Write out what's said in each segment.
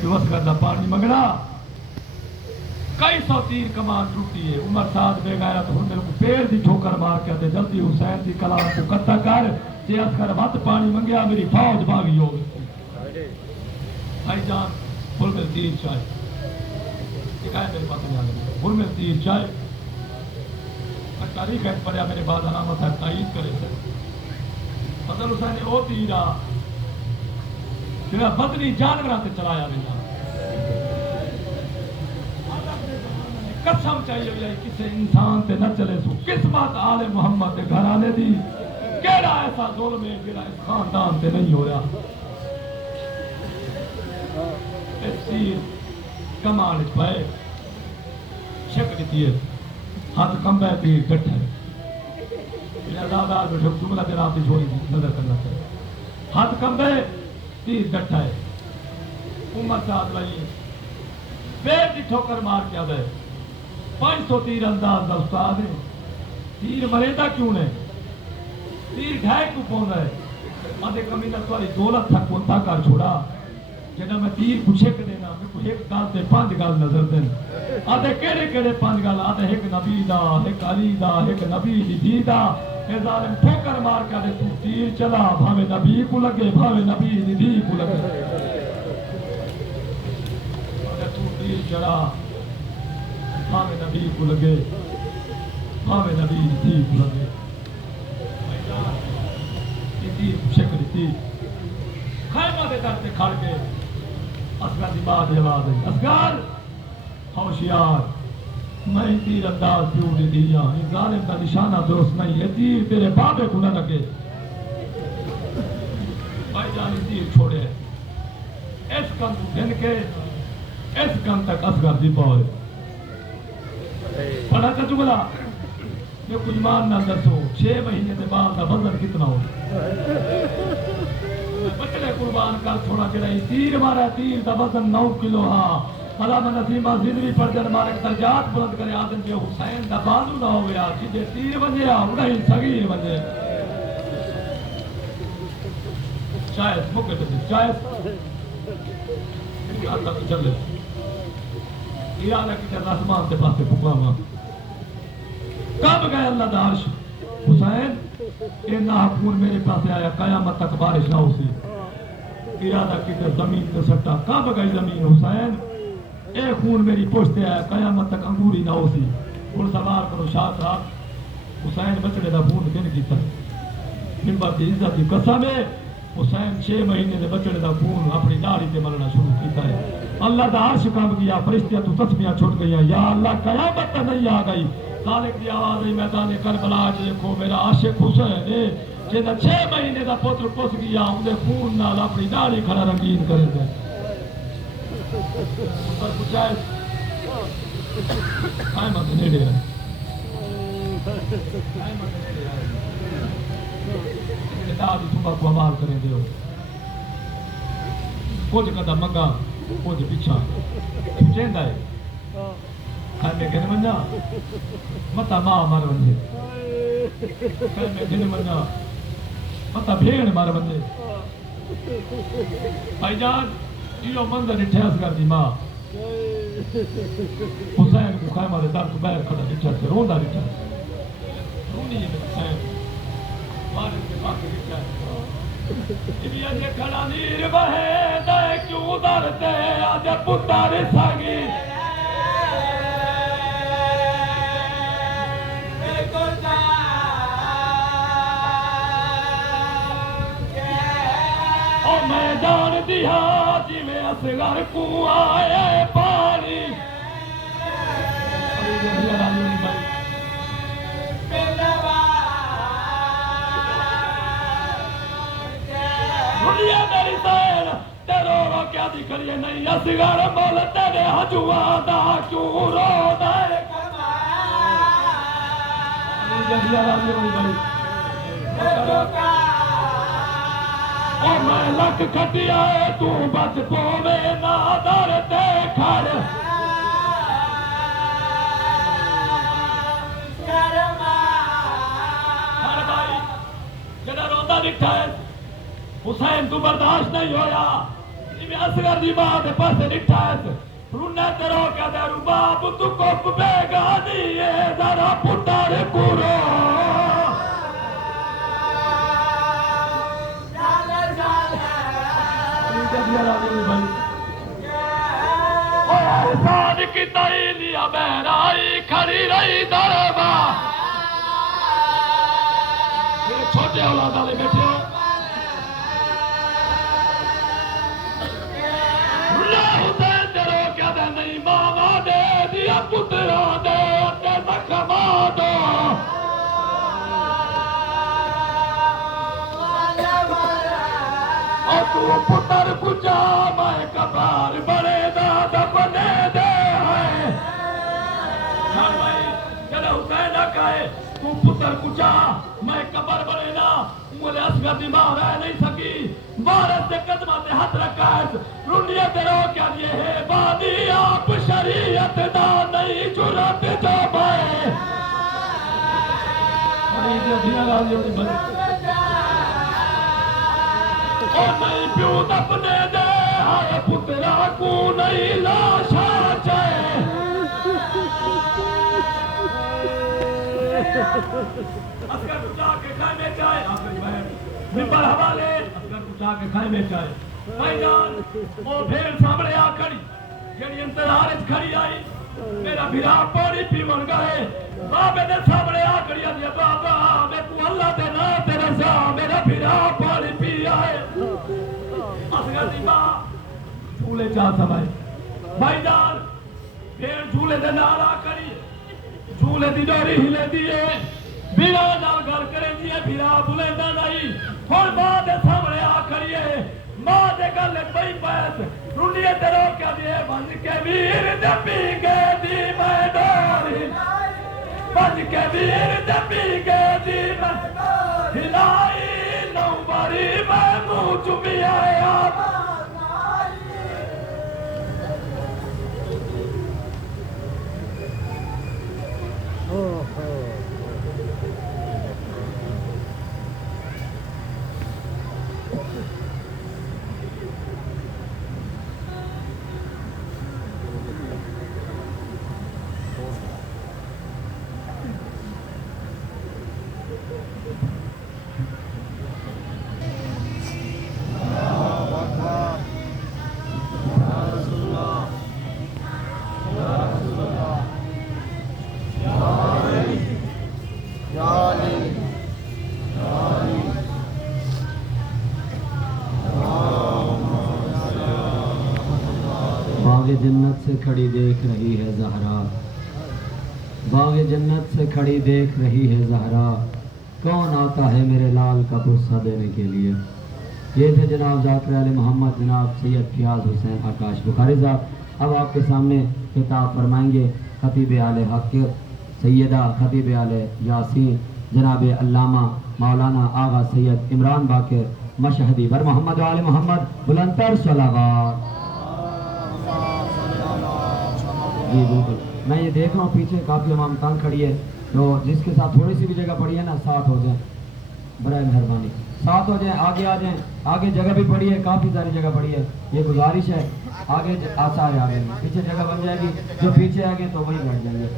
جدو اصغر دا پانی منگنا کئی سو تیر کمان ٹوٹی ہے. عمر سعد بے غیرت ہن میرے کو پیر دی ٹھوکر مار کے دے جلدی حسین دی کلام کو قطع کر جے اصغر مت پانی منگیا میری فوج بھاگی ہو گئی. بھائی جان پھر میں تیر چائے دکھائے میرے پاس نہیں آنے پھر میں تیر چائے تاریخ ہے پڑھیا میرے بعد علامت ہے تائید کرے سے فضل حسین نے وہ تیرا جنہا بدنی جانوران سے چلایا ملا قسم چاہیے بھی کسی انسان تے نہ چلے سو قسمت آل محمد دے گھر آنے دی کیڑا ایسا ظلم ہے جنہا اس خاندان تے نہیں ہو رہا. اس تیر کمال پائے شک دیتی ہے ہاتھ کمبے تیر ڈٹھا ہے زیادہ جملہ تیرا آپ چھوڑی نظر کرنا چاہیے. ہاتھ کمبے تیر ڈٹھا ہے. عمر سعد لئی پیر دی ٹھوکر مار کے آدھے 500 تیر انداز دا استاد ہے. تیر مریدہ کیوں نے تیر ڈھائی کیوں پہن رہے آدھے کمینہ سواری دولت تھا کونتا کر چھوڑا جنہا میں تیر پوچھے کے دینا میں کو ایک گال تے 5 گال نظر دیں آدھے کیڑے کیڑے 5 گال آدھے ایک نبی دا ایک علی دا ایک نبی دی دا اے ظالم ٹھوکر مار کے آدھے تو تیر چلا بھاوے نبی کو لگے بھاوے نبی دی کو لگے آدھے تو تیر چلا بھاوے نبی کو لگے بھاوے نبی دی کو لگے. یہ تیر پوچھے کری تیر خیمہ دے در سے کھڑ کے اصغر دی بات آواز ہے اصغر ہوشیار میں تیر انداز پیوں دی دیا یہ ظالم کا نشانہ درست نہیں ہے تیر تیرے بابے کو نہ لگے. بھائی جان تیر چھوڑے اس کم دن کے اس کم تک اصغر دی پاؤے پڑھا چا چکلا میں کچھ مان نہ دسو 6 مہینے دے بعد دا وزن کتنا ہو بچڑے قربان کر چھوڑا جڑا تیر مارا تیر دا وزن 9 کلو ہاں علامہ نسیمہ زندری پر جن مارے درجات بلند کرے آدم جو حسین دا بازو نہ ہو گیا جدے تیر بنجے اڑائی صغیر بنجے چاہے مکے تے چاہے آتا تو چلے ارادہ کی چل آسمان سے پاسے پکاما کب گئے اللہ دا عرش حسین اے ناحکمون میرے پاس آیا قیامت تک بارش نہ ہو سی ارادہ کی چل زمین تے سٹا کب گئی زمین حسین اے خون میری پوچھتے آیا قیامت تک انگوری نہ ہو سی پھر سوار کرو شاہ رات حسین بچڑے دا خون کن کیتا ممبر دی عزت دی قسم ہے حسین 6 مہینے دے بچڑے دا خون اپنی داڑھی تے ملنا شروع کیتا ہے. اللہ دا عرش کام کیا فرشتیاں تو تسبیحاں چھوٹ گئی یا اللہ قیامت تک نہیں آ گئی خالق دی آواز ہے میدان کربلا چ دیکھو میرا عاشق حسین ہے جنہاں 6 مہینے دا پتر پس گیا اندے خون نال اپنی داڑھی کھڑا رنگین کرے دے پر پچھائے قیامت نیڑے ہے قیامت نیڑے ہے دادی صبح کو عمال کریں دیو کچھ قدم منگا کچھ پیچھا چیندہ ہے کھائے میں کہنے منجا مطا ماں مار بندے کھائے میں کہنے منجا مطا بھیڑ مار بندے. بھائی جان یہ منظر اٹھے اصغر دی ماں حسین کو خیمہ دے در تو بیر کھڑا اٹھا سے روندہ اٹھا رونی ہے حسین بارش کے باقی اٹھا یہ جے کھڑا نیر بہے دے کیوں درتے آج پتار ساگی او میدان دیا جی میں اصغر کو آئے پانی دنیا میری سیر تیرو رو کیا دکھ رہی ہے نہیں اصغر مول تیرے حجوہ دا کیوں رو دائے اور میں لکھ کھٹیا ہے تو بچ پوے نادر تے کھڑ ہر بھائی جنہا روندہ دکھا ہے حسین تو برداشت نہیں ہویا میں اصغر دی ماں دے پاسے نٹھا ہے رونا تیرو کیا دے رباب تو کپ بے گانی ہے ذرا پتر کورو احسان کی تعیلیا بہرائی کھڑی رہی دربا میرے چھوٹے اولاد والے بیٹھے ہو اللہ حسین تیرو کیا دے نہیں ماما دے دیا پترا دے اتے زخما دو اور تو پتر کچا میں کبار بڑے دادا بنے دے ہے خان بھائی جلے حسین نہ کہے تو پتر کچا میں کبر بنے نا مولے اصغر دی ماں رہ نہیں سکی وارث سے قدمہ تے ہاتھ رکھا ہے رنیت رو کیا یہ ہے بانی آپ شریعت دا نہیں جرات جو بائے اور نہیں پیو دپنے دے ہائے پترا کو نہیں لاشا چاہے اصغر کو جا کے کھائے میں چاہے ممبر حوالے اصغر کو جا کے کھائے میں چاہے بھائی جان وہ بھیڑ سامنے آ کھڑی جیڑی انتظار اس کھڑی آئی میرا بھیرا پانی پیون گئے بابے نے سامنے آ کھڑی آئی بابا میں کو اللہ دے نا تیرے سا میرا بھیرا پانی پی آئے اصغر دی ماں جھولے چاہ سمائے بھائی جان بھیڑ جھولے دے نارا کری جھولے دی ڈوری ہلے دیئے بھیرا نال گھر کریں دیئے بھیرا بھولے نہ نہیں اور ماں دے سامنے آ کریے ماں دے گلے بھئی پیس رنیے تیرو کیا دیئے بند کے ویر دے پیگے دی میں ڈوری بند کے ویر دے پیگے دی میں ہلائی نو باری میں منہ چمی آیا باغ جنت سے کھڑی دیکھ رہی ہے زہرا باغ جنت سے کھڑی دیکھ رہی ہے زہرا کون آتا ہے میرے لال کا پرسہ دینے کے لیے یہ تھے جناب ذاکر علی محمد جناب سید فیاض حسین آکاش بخاری صاحب اب آپ کے سامنے خطاب فرمائیں گے خطیب اہل حق سیدہ خطیب اہل یاسین جناب علامہ مولانا آغا سید عمران باقر مشہدی بر محمد و آل محمد بلندتر صلوات جی بالکل میں یہ دیکھ رہا ہوں پیچھے کافی امام تنگ کھڑی ہے تو جس کے ساتھ تھوڑی سی بھی جگہ پڑی ہے نا ساتھ ہو جائیں برائے مہربانی ساتھ ہو جائیں آگے آ جائیں آگے جگہ بھی پڑی ہے کافی ساری جگہ پڑی ہے یہ گزارش ہے آگے آسار آگے پیچھے جگہ بن جائے گی جو پیچھے آگے تو وہی بیٹھ جائیں گے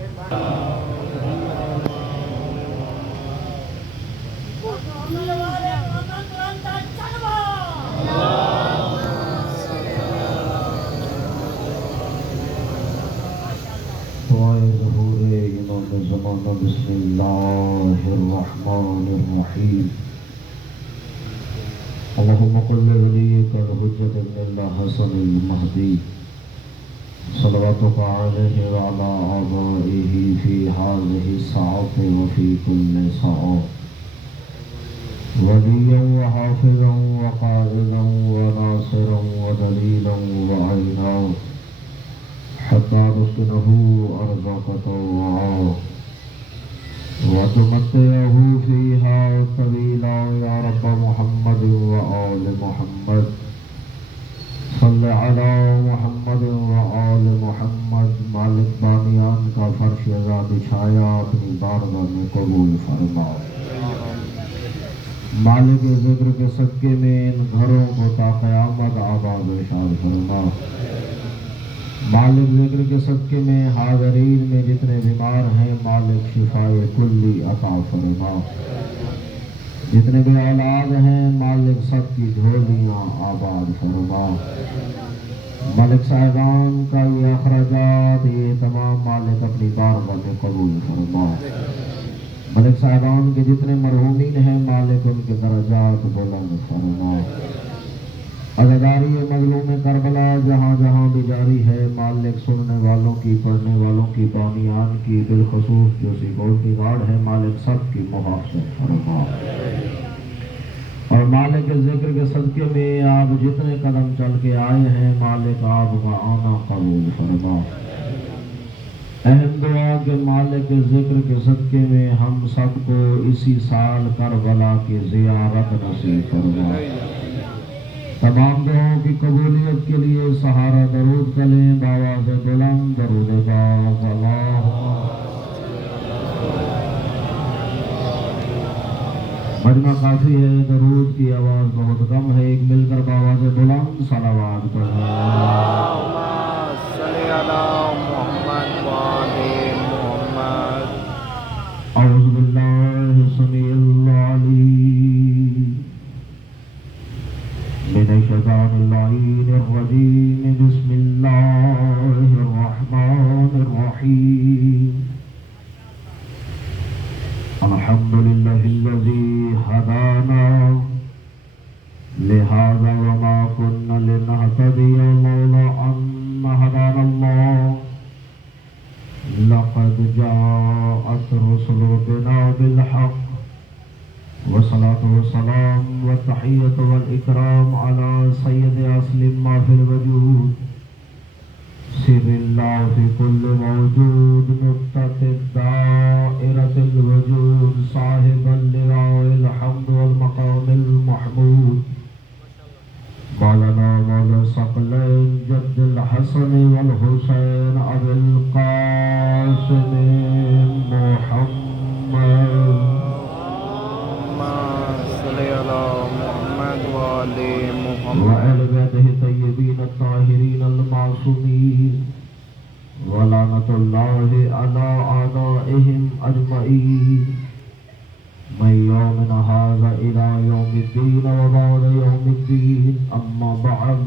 بسم اللہ الرحمن الرحیم اللہم قل لولیک الحجت ابن اللہ حسن المہدی صلواتک علیہ وعلا آبائہ فی هذه الساعة وفی کل ساعة ولیا وحافظا وقائدا وناصرا ودلیلا وعینا حتى نسكنه أرضك طوعا وتمتعه فيها طويلا يا رب محمد وآل محمد صل على محمد وآل محمد مالک بانیان کا فرش عزا بچھایا اپنی بارگاہ میں قبول فرما मालिक ज़िक्र के सदके में इन घरों को ता क़यामत आबाद व शाद फरमा। मालिक ज़िक्र के सदके में हाज़रीन में जितने बीमार हैं मालिक शिफाए कुल्ली अता फरमा। जितने भी औलाद हैं मालिक सबकी झोलियाँ आबाद फरमा। मलिक साहिबान का ये अखराजात ये तमाम मालिक अपनी बारगाह में कबूल फरमा। मलिक साहिबान के जितने मरहूमीन हैं मालिक उनके दर्जात बुलंद फरमा। अज़ादारी मज़लूम करबला जहाँ जहाँ भी जारी है मालिक सुनने वालों की पढ़ने वालों की बानियान की बिलखसूस जो सिक्योरिटी गार्ड है मालिक सब की मुहाफ़त फरमा। और मालिक ज़िक्र के सदके में आप जितने कदम चल के आए हैं मालिक आपका आना कबूल फरमा। अहम दुआ के मालिक ज़िक्र के सदके में हम सबको इसी साल करबला की ज़ियारत नसीब फरमा। तमाम दुआओं की कबूलियत के लिए सहारा दरूद करें बावाज़ बुलंद दरूद पाक अल्लाहुम्मा। मजमा काफ़ी है, दरूद की आवाज़ बहुत कम है, एक मिलकर बावाज़ बुलंद सलावात पढ़ें। औज़ु बिल्लाहि समीउल अलीम मिनश शैतानिर रजीम बिस्मिल्लाहिर रहमानिर रहीम। अल्हम्दुलिल्लाहिल्लज़ी हदाना लिहाज़ा वमा कुन्ना लिनहतदिया लौला अन हदानल्लाह लक़द जाअत रुसुलु रब्बिना बिलहक़्क़ वस्सलातु वस्सलाम वत्तहिय्यतु वल इकराम अला सय्यदि अस्लिम मा फिल वजूद सिरिल्लाह फी कुल्लि मौजूद नुक़्ततिद दाइरतिल वजूद साहिबल लिवाइल हम्द वल मक़ामिल महमूद मौलाना मौला सकलैन जद्दुल हसन वल हुसैन अबुल कासिम मुहम्मद व अहले बैतिही तय्यबीन अत्ताहिरीन अल मासूमीन व लानतुल्लाहि अला आदाइहिम अजमईन من يومنا هذا إلى يوم الدين وبعد يوم الدين أما بعد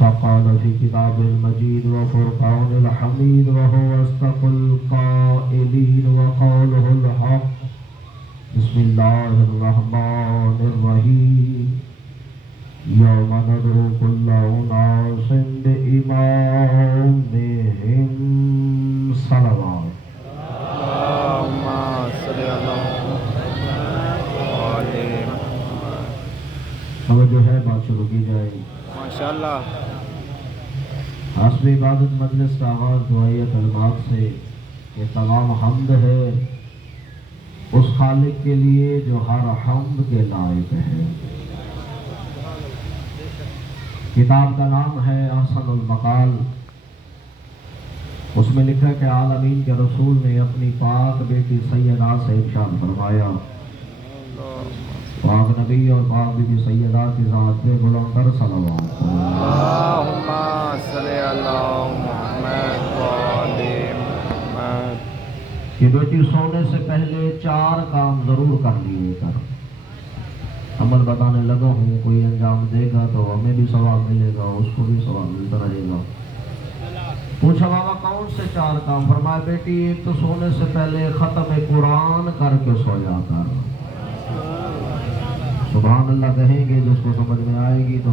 فقال في كتاب المجيد وفرقان الحميد وهو أصدق القائلين وقوله الحق بسم الله الرحمن الرحيم يوم ندعو كل أناس بإمامهم صلوات जो है बात शुरू की जाए माशाअल्लाह। हास्ब इबादत मजलिस का आगाज़ दुआए कलमात से ये तमाम हम्द है उस खालिक के लिए जो हर हम्द के लायक है। किताब का नाम है अहसनुल मकाल। उसमें लिखा कि आलमीन के रसूल ने अपनी पाक बेटी सैयदा से इरशाद फरमाया पाक नबी और पाक बीबी सैयदा की ज़ात पे बुलंद सलावत अल्लाहुम्मा सल्ली अला मुहम्मद व आले मुहम्मद। कि बेटी सोने से पहले 4 काम ज़रूर कर लिए कर। अमल बताने लगा हूँ, कोई अंजाम देगा तो हमें भी सवाब मिलेगा, उसको भी सवाब मिलता रहेगा। पूछा बाबा कौन से 4 काम? फरमाया बेटी एक तो सोने से पहले ख़त्म कुरान करके सोया कर। सुभान अल्लाह कहेंगे जिसको समझ में आएगी तो।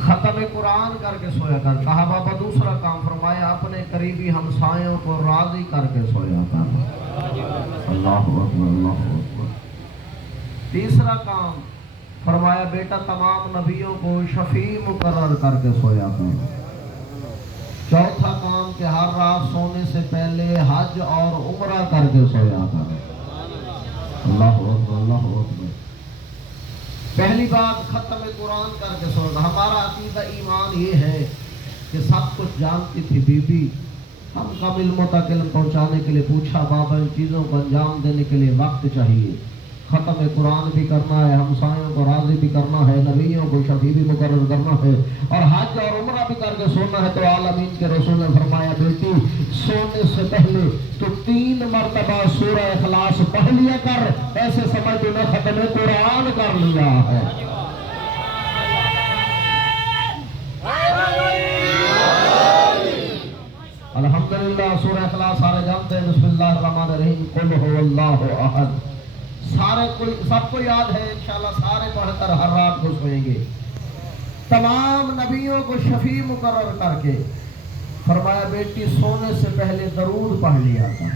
खत्म कुरान करके सोया कर। कहा बाबा दूसरा काम? फरमाया अपने करीबी हमसायों को राजी करके सोया कर। अल्लाहु अकबर अल्लाहु अकबर। तीसरा काम फरमाया बेटा तमाम नबियों को शफी मुकर्रर करके सोया कर। चौथा काम कि हर रात सोने से पहले हज और उम्रा करके सोया कर। अल्लाहु अकबर अल्लाहु अकबर। पहली बात खत्म कुरान करके सोना। हमारा अकीदा ईमान ये है कि सब कुछ जानती थी बीबी, हम कामिल मुतकिल पहुँचाने के लिए पूछा, बाबा इन चीज़ों को अंजाम देने के लिए वक्त चाहिए। ख़त्म कुरान भी करना है, हमसायों को राज़ी भी करना है, नबियों को शफी भी मुकर्रर करना है, और हज और उम्रा भी करके सोना है। तो आलमीन के रसूल ने फरमाया, बेटी सोने से पहले तो 3 मरतबा सूरह इखलास पढ़ लिया कर, ऐसे समझ तूने ख़त्म कुरान कर लिया है। अल्हम्दुलिल्लाह। सूरह इखलास सारे जानते हैं। बिस्मिल्लाहिर्रहमानिर्रहीम, कुल हुवल्लाहु अहद। सारे कोई सबको याद है, इंशाल्लाह सारे पढ़कर हर रात को सोएंगे। तमाम नबियों को शफी मुकर्रर करके फरमाया, बेटी सोने से पहले दरूद पढ़ लिया था।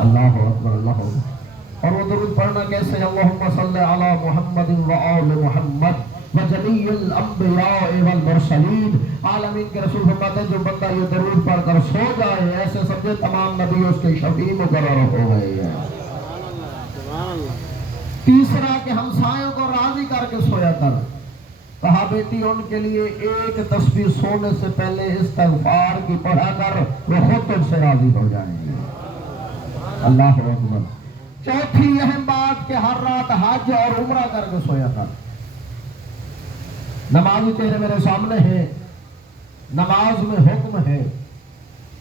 अल्लाह अकबर, अल्लाह अकबर। और वो दरूद पढ़ना कैसे? अल्लाहुम्मा सल्ली अला मुहम्मदिन व आलि मुहम्मद व जमीउल अंबिया वल मुरसलीन। आलमीन के रसूल फरमाते हैं, जो बंदा ये दरूद पढ़कर सो जाए, ऐसे समझे तमाम नबी उसके शफी मुकर्रर हो गए हैं। तीसरा कि हमसायों को राजी करके सोया कर। कहा, बेटी उनके लिए एक तस्बीह सोने से पहले इस्तिग़फ़ार की पढ़ा कर, वो खुद तुझसे राजी हो जाएंगे। अल्लाह अकबर। चौथी अहम बात कि हर रात हज और उम्रा करके सोया कर। नमाज़ी तेरे मेरे सामने है, नमाज में हुक्म है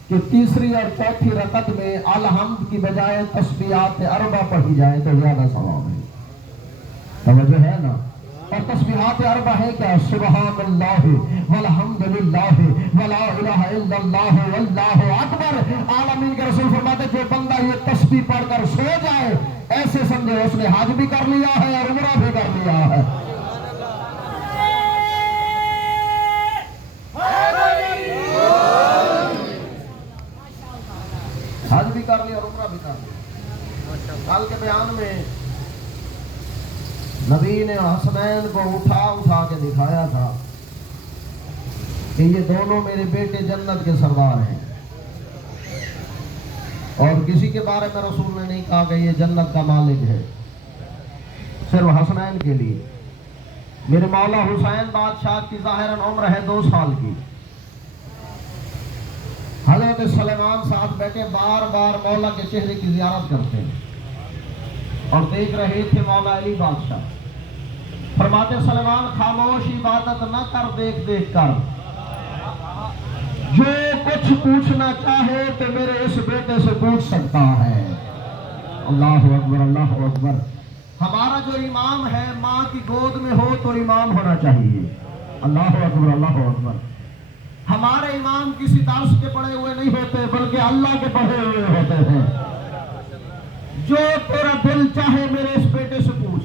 कि तीसरी और चौथी रकत में अलहम्द की बजाय तस्बीहात अरबा पढ़ी जाए तो ज्यादा सवाब है। समझ है ना? और तस्बीहात अरबा है क्या? सुबहानल्लाह वल्हम्दुलिल्लाह वला इलाहा इल्लल्लाह वल्लाहु अकबर। आलमीन के रसूल फरमाते, जो बंदा ये तस्बीह पढ़कर सो जाए, ऐसे समझे उसने हज भी कर लिया है और उम्रा भी कर लिया है। हज भी कर लिया और उम्रा भी कर लिया। कल के बयान में नबी ने हसनैन को उठा के दिखाया था कि ये दोनों मेरे बेटे जन्नत के सरदार हैं, और किसी के बारे में रसूल ने नहीं कहा कि ये जन्नत का मालिक है, सिर्फ हसनैन के लिए। मेरे मौला हुसैन बादशाह की ज़ाहिरन उम्र है 2 साल की। हज़रत सलेमान साथ बैठे बार बार मौला के चेहरे की ज़ियारत करते हैं और देख रहे थे मौला अली बादशाह। फरमाते, सलेमान खामोश इबादत न कर, देख देख कर। जो कुछ पूछना चाहे तो मेरे इस बेटे से पूछ सकता है। अल्लाह अकबर, अल्लाह अकबर। हमारा जो इमाम है, माँ की गोद में हो तो इमाम होना चाहिए। अल्लाह अकबर, अल्लाह अकबर। हमारे इमाम किसी दर्स के पढ़े हुए नहीं होते, बल्कि अल्लाह के पढ़े हुए होते हैं। जो तेरा दिल चाहे मेरे इस बेटे से पूछ।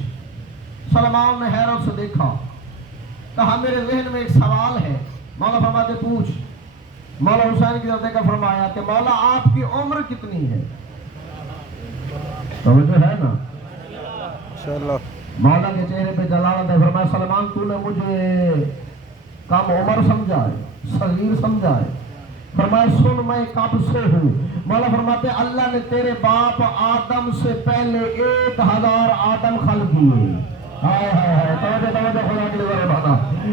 सलमान ने हैरत से देखा, कहा, मेरे जहन में एक सवाल है। मौला फरमाते, पूछ। मौला हुसैन की तरफ देखकर फरमाया कि मौला आपकी उम्र कितनी है? तो जो है ना, मौला के चेहरे पे जलालत है। फरमाया, सलमान तूने मुझे कम उम्र समझा है, सगीर समझा है। फरमाया, सुन मैं कब से हूँ। मौला फरमाते, अल्लाह ने तेरे बाप आदम से पहले 1000 आदम खल किए।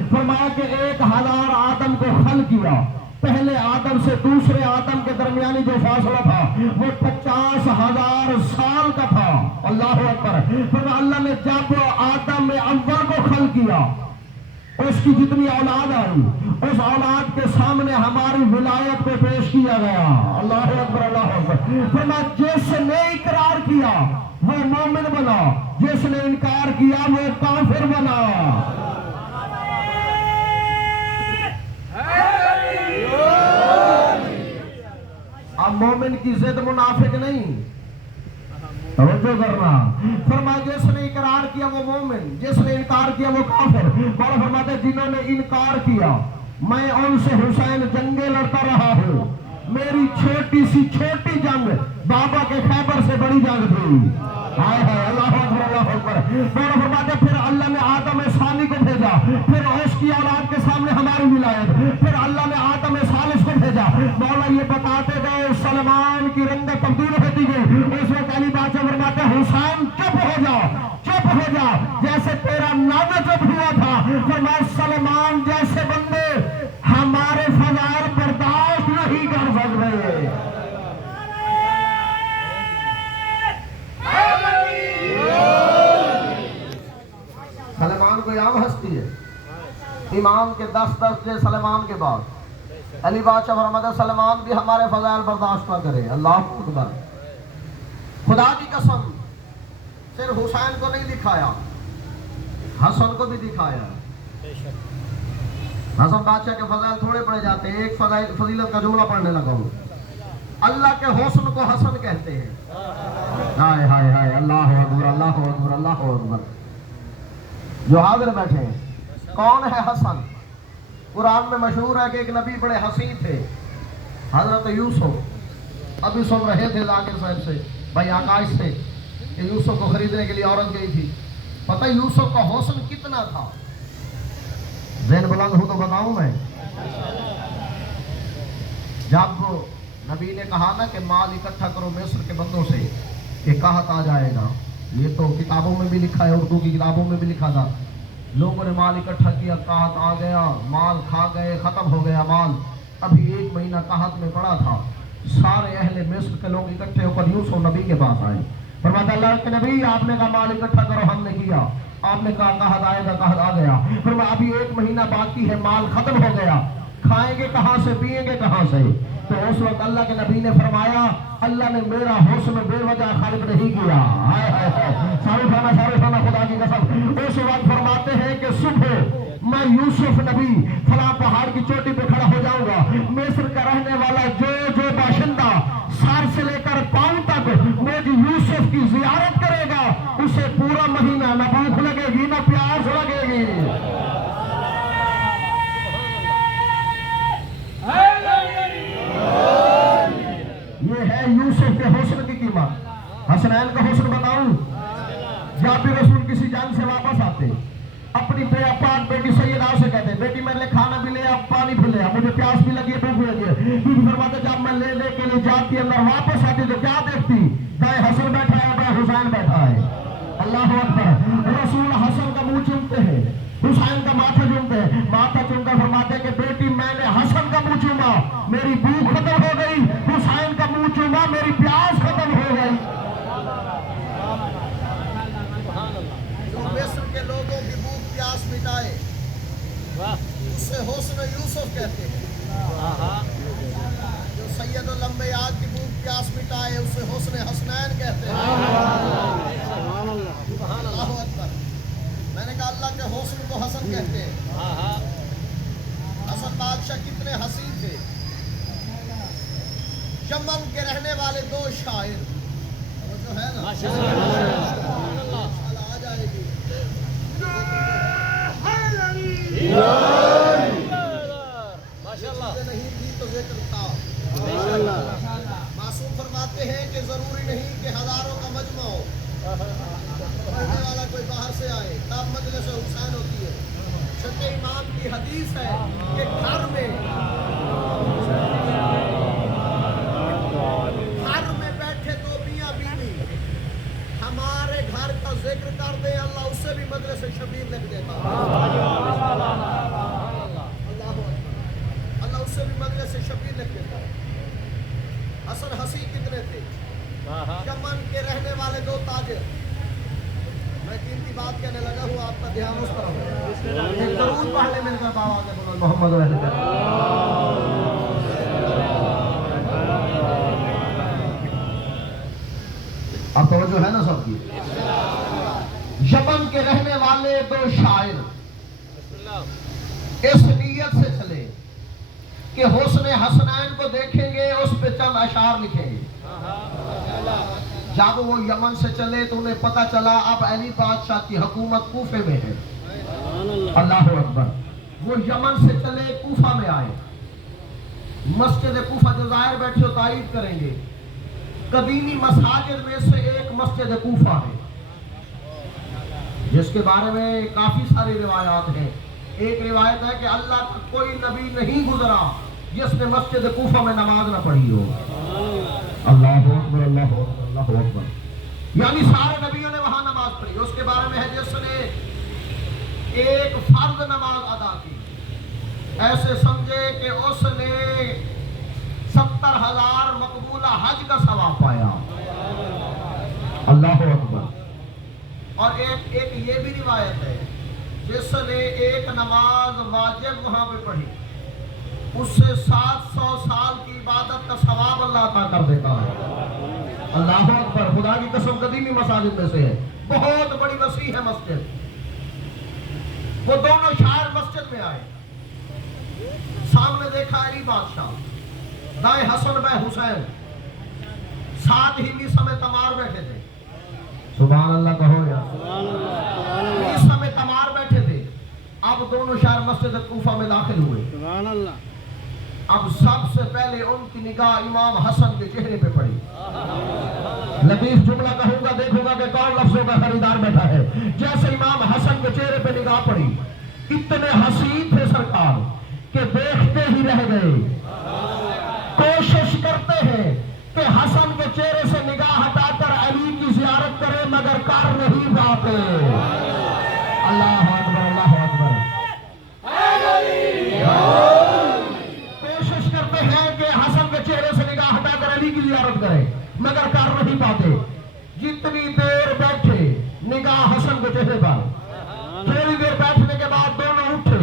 फरमाया कि 1000 आदम को खल किया। पहले आदम से दूसरे आदम के दरमियानी जो फासला था वो 50,000 साल का था। अल्लाह अकबर। फिर अल्लाह ने जब आदम में अव्वल को खल किया, उसकी जितनी औलाद आई, उस औलाद के सामने हमारी विलायत को पेश किया गया। अल्लाह अकबर, अल्लाह अकबर। फरमाया, जिसने इकरार किया वो मोमिन बना, जिसने इनकार किया वो काफिर बना। अब मोमिन की जिद मुनाफिक नहीं, तवज्जो करना। फरमाया, जिसने इकरार किया वो मोमिन, जिसने इनकार किया वो काफिर। मौला फरमाते, जिन्होंने इनकार किया मैं उनसे हुसैन जंगे लड़ता रहा हूँ। मेरी छोटी सी छोटी जंग बाबा के खैबर से बड़ी जंग थी। हाय हाय, अल्लाह अकबर, अल्लाह अकबर। मौला फरमाते, फिर अल्लाह ने आदम सानी को भेजा, फिर उसकी औलाद के सामने हमारी विलायत, फिर अल्लाह ने आदम सालिस को भेजा। मौला ये बताते गए, सलमान की रंगत तब्दील होती गई। उस वक्त अली बादशाह फरमाते, हुसैन चुप हो जा, चुप हो जा, जैसे तेरा नाम चुप हुआ था। फरमाया, सलमान जैसे बंदे हमारे फजाइल बर्दाश्त नहीं कर عظیم ہستی ہے، امام کے 10 درجے سلیمان کے بعد۔ علی بادشاہ فرماتے سلیمان بھی ہمارے فضائل برداشت نہ کرے، اللہ اکبر۔ خدا کی قسم صرف حسین کو نہیں دکھایا، حسن کو بھی دکھایا۔ حسن بادشاہ کے فضائل تھوڑے پڑے جاتے ہیں، ایک فضیلت کا جملہ پڑھنے لگا ہوں۔ اللہ کے حسن کو حسن کہتے ہیں۔ ہائے ہائے ہائے، اللہ اکبر اللہ اکبر اللہ اکبر۔ جو حاضر بیٹھے ہیں، کون ہے حسن؟ قرآن میں مشہور ہے کہ ایک نبی بڑے حسین تھے، حضرت یوسف۔ ابھی سن رہے تھے ذاکر صاحب سے، بھائی آکاش سے، کہ یوسف کو خریدنے کے لیے عورت گئی تھی۔ پتہ یوسف کا حسن کتنا تھا؟ ذہن بلند ہو تو بتاؤں میں۔ جب نبی نے کہا نا کہ مال اکٹھا کرو مصر کے بندوں سے کہ قحط آ جائے گا، یہ تو کتابوں میں بھی لکھا ہے، اردو کی کتابوں میں بھی لکھا تھا۔ لوگوں نے مال اکٹھا کیا، قحط آ گیا، مال کھا گئے، ختم ہو گیا مال۔ ابھی 1 مہینہ قحط میں پڑا تھا، سارے اہل مصر کے لوگ اکٹھے ہو کر یوسف نبی کے پاس آئے۔ فرمایا اللہ کے نبی، آپ نے کہا مال اکٹھا کرو، ہم نے کیا۔ آپ نے کہا قحط آئے گا، قحط آ گیا۔ فرمایا ابھی 1 مہینہ باقی ہے، مال ختم ہو گیا، کھائیں گے کہاں سے، پیئیں گے کہاں سے؟ تو اس وقت اللہ کے نبی نے فرمایا اللہ نے میرا حسن بے وجہ خلق نہیں کیا۔ سارے خانہ خدا کی قسم۔ اس وقت فرماتے ہیں کہ صبح میں یوسف نبی فلاں پہاڑ کی چوٹی پہ کھڑا ہو جاؤں گا، مصر کا رہنے والا جو باشندہ سر سے لے کر پاؤں تک مجھ یوسف کی زیارت کرے گا، اسے پورا مہینہ نہ بھوک لگے گی نہ پیاس لگے گی۔ یہ ہے یوسف کے حسن کی قیمت۔ حسنین کا حسن بتاؤں، جب بھی رسول کسی جنگ سے واپس آتے، اپنی پاک بیٹی سیدہ سے کہتے بیٹی میرے لیے کھانا بھی لے آ، پانی بھی لے آ، مجھے پیاس بھی لگی ہے، بھوک بھی لگی ہے۔ بی بی فرماتے جب میں لے کے لیے جاتی اندر واپس آتی تو کیا دیکھتی؟ دائیں حسن بیٹھا ہے، بائیں حسین بیٹھا ہے۔ اللہ اکبر۔ رسول حسن کا منہ چومتے ہیں، حسین کا ماتھا چومتے ہیں، ماتھا چوم کر فرماتے ہیں کہ بیٹی میں نے حسن کا منہ چوما، میری بھوک ختم ہو گئی، حسین کا منہ چوما، میری پیاس ختم ہو گئی۔ جو مصر کے لوگوں کی بھوک پیاس مٹائے اسے حسن یوسف کہتے ہیں۔ جو سید الانبیاء کی بھوک پیاس مٹائے اسے حسن حسنین کہتے ہیں۔ اللہ اکبر۔ میں نے کہا اللہ کے حسن کو حسن کہتے ہیں۔ حسن بادشاہ کتنے حسین تھے۔ یمن کے رہنے والے 2 شاعر، جو ہے نا آ جائے گی نہیں تھی تو ذکر تھا۔ معصوم فرماتے ہیں کہ ضروری نہیں کہ ہزاروں کا مجمع ہو، پڑھنے والا کوئی باہر سے آئے تب مجلس حسین ہوتی ہے۔ شک امام کی حدیث ہے کہ گھر میں بیٹھے 2 میاں بیوی ہمارے گھر کا ذکر کر دے، اللہ اس سے بھی مجلس شبیر لکھ دیتا ہے۔ اللہ اس سے بھی مجلس شبیر لکھ دیتا ہے۔ حسن حسین کتنے تھے؟ یمن کے رہنے والے 2 تاجر۔ میں قیمتی بات کہنے لگا ہوں، آپ کا دھیان اس طرف ہے۔ ایک درود پڑھ لے مل کر بابا کے بولو محمد و اہل بیت۔ اب توجہ ہے نا سب کی؟ یمن کے رہنے والے 2 شاعر اس نیت سے چلے کہ حسن حسنین کو دیکھیں گے، اس پہ چند اشعار لکھیں گے۔ جب وہ یمن سے چلے تو انہیں پتا چلا اب علی بادشاہ کی حکومت کوفے میں ہے۔ اللہ اکبر۔ وہ یمن سے چلے، کوفہ میں آئے۔ مسجد کوفہ جو ظاہر بیٹھے ہو تائید کریں گے، قدیمی مساجد میں سے ایک مسجد کوفہ ہے، جس کے بارے میں کافی ساری روایات ہیں۔ ایک روایت ہے کہ اللہ کا کوئی نبی نہیں گزرا جس نے مسجد کوفہ میں نماز نہ پڑھی ہو۔ اللہ اکبر اللہ اکبر اللہ اکبر۔ یعنی سارے نبیوں نے وہاں نماز پڑھی۔ اس کے بارے میں ہے جس نے ایک فرض نماز ادا کی، ایسے سمجھے کہ اس نے 70,000 مقبولہ حج کا ثواب پایا۔ اللہ اکبر۔ اور ایک یہ بھی روایت ہے جس نے ایک نماز واجب وہاں پہ پڑھی اسے 700 سال کی عبادت کا ثواب اللہ عطا کر دیتا ہے۔ اللہ اکبر، خدا کی قسم قدیمی مساجد میں سے ہے، بہت بڑی وسیع ہے مسجد۔ وہ دونوں شاعر مسجد میں آئے، سامنے دیکھا علی بادشاہ، دائیں حسن بائیں حسین، ساتھ ہی میسا میں تمار بیٹھے تھے۔ سبحان اللہ کہو یا میسا میں تمار بیٹھے تھے۔ اب دونوں شاعر مسجد کوفہ میں داخل ہوئے۔ سبحان اللہ۔ اب سب سے پہلے ان کی نگاہ امام حسن کے چہرے پہ پڑی۔ لطیف جملہ کہوں گا، دیکھوں گا کہ کون لفظوں کا خریدار بیٹھا ہے۔ جیسے امام حسن کے چہرے پہ نگاہ پڑی، اتنے حسین تھے سرکار کہ دیکھتے ہی رہ گئے۔ کوشش کرتے ہیں کہ حسن کے چہرے سے نگاہ ہٹا کر علی کی زیارت کرے، مگر کر نہیں پاتے۔ اللہ اکبر، اللہ اکبر۔ کوشش کرتے ہیں کہ حسن کے چہرے سے نگاہ ہٹا کر علی کی زیارت کرے، مگر کر نہیں پاتے۔ جتنی دیر بیٹھے نگاہ حسن کے چہرے پر، تھوڑی دیر بیٹھنے کے بعد دونوں اٹھے،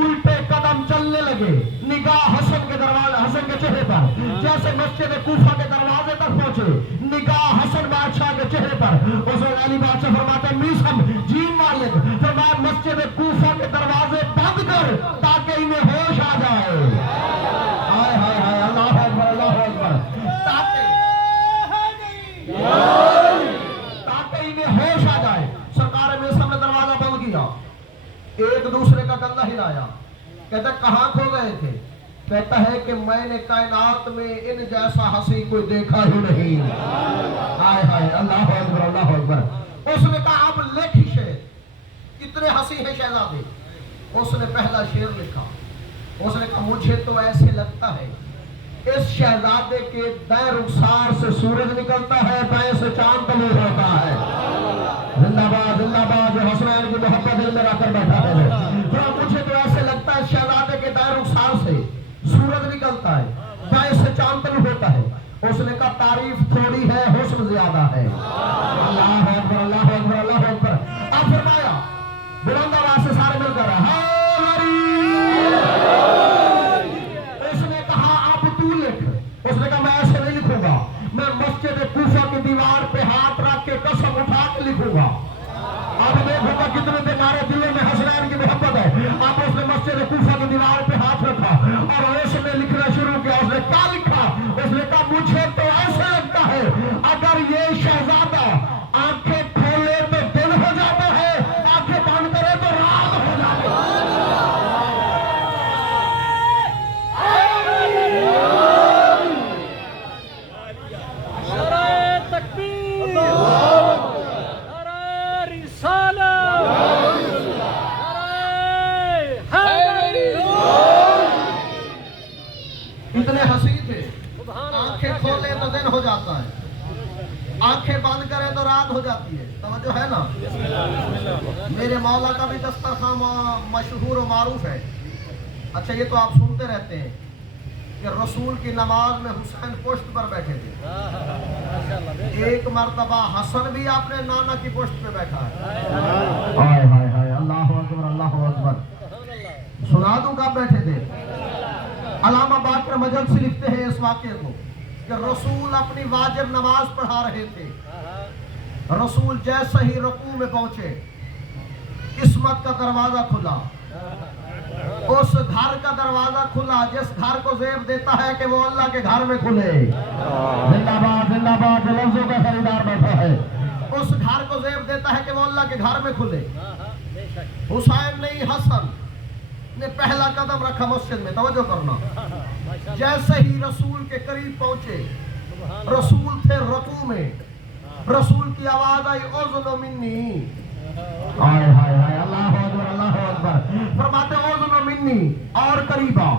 الٹے قدم چلنے لگے، نگاہ حسن کے دروازے، حسن کے چہرے پر۔ جیسے مسجد کوفہ کے دروازے تک پہنچے، نگاہ حسن بادشاہ کے چہرے پر۔ اس وقت علی بادشاہ فرماتے ہیں میسم جی مالک، فرمایا مسجد کوفہ کے دروازے بند کر تاکہ انہیں ہوش آ جائے۔ ہائے ہائے ہائے، اللہ اکبر، اللہ اکبر۔ تاکہ انہیں ہوش آ جائے۔ سرکار میسم نے دروازہ بند کیا، ایک دوسرے کا کندھا ہلایا، کہتا ہے کہاں کھو گئے تھے؟ کہتا ہے کہ میں نے کائنات میں ان جیسا ہنسی کوئی دیکھا ہی نہیں۔ ہائے ہائے، اللہ اکبر، اللہ اکبر۔ اس نے کہا اب لکھ شعر، کتنے ہنسی ہیں شہزادے۔ اس نے پہلا شعر لکھا، اس نے کہا مجھے تو ایسے لگتا ہے اس شہزادے کے دائیں رخسار سے سورج نکلتا ہے، بائیں سے چاند طلوع ہوتا ہے۔ زندہ باد، زندہ باد، جو حسنین کی محبت دل میں رکھ کر بیٹھا ہے۔ مجھے تو ایسے لگتا ہے شہزادے کے دائیں رخسار سے سورج نکلتا ہے، بائیں سے چاند طلوع ہوتا ہے۔ اس نے کہا تعریف تھوڑی ہے، حسن زیادہ ہے۔ اللہ اکبر، اللہ اکبر، اللہ اکبر۔ اب فرمایا بلند آواز سے سارے مل کر اس نے کہا میں ایسے نہیں لکھوں گا، میں مسجد کوفہ کی دیوار پہ ہاتھ رکھ کے قسم اٹھا کے لکھوں گا۔ اب دیکھوں گا کتنے تمہارے دلوں میں حسنین کی محبت ہے۔ اب اس نے مسجد کوفہ کی دیوار پہ ہاتھ رکھا اور اس نے لکھنا شروع کیا۔ اس نے کیا لکھا؟ اس نے کہا مجھے تو ایسے لگتا ہے اگر یہ شہزادہ آنکھیں کھولے تو دن ہو جاتا ہے، آنکھیں بند کرے تو رات ہو جاتی ہے۔ اتنے ہنسی تھے، آنکھیں کھولے تو دن ہو جاتا ہے، آنکھیں بند کرے تو رات ہو جاتی ہے۔ توجہ ہے نا؟ میرے مولا کا بھی دسترخوان مشہور و معروف ہے۔ اچھا یہ تو آپ سنتے رہتے ہیں کہ رسول کی نماز میں حسین پشت پر بیٹھے تھے۔ ایک مرتبہ حسن بھی اپنے نانا کی پشت پہ بیٹھا ہے۔ ہائے ہائے ہائے، اللہ اکبر، اللہ اکبر۔ سنا دوں کب بیٹھے تھے؟ علامہ باقر مجلسی لکھتے ہیں اس واقعے کو کہ رسول اپنی واجب نماز پڑھا رہے تھے۔ رسول جیسے ہی رکوع میں پہنچے، قسمت کا دروازہ کھلا، اس گھر کا دروازہ کھلا جس گھر کو زیب دیتا ہے کہ وہ اللہ کے گھر میں کھلے۔ زندہ باد، زندہ باد، لفظوں کا خریدار بیٹھا ہے۔ اس گھر کو زیب دیتا ہے کہ وہ اللہ کے گھر میں کھلے۔ حسین نہیں، حسن نے پہلا قدم رکھا مسجد میں۔ توجہ کرنا، جیسے ہی رسول کے قریب پہنچے، رسول تھے رکوع میں، رسول کی آواز آئی اذن منی۔ ہائے ہائے ہائے، اللہ اکبر، اللہ اکبر۔ فرماتے اذن منی، اور قریبا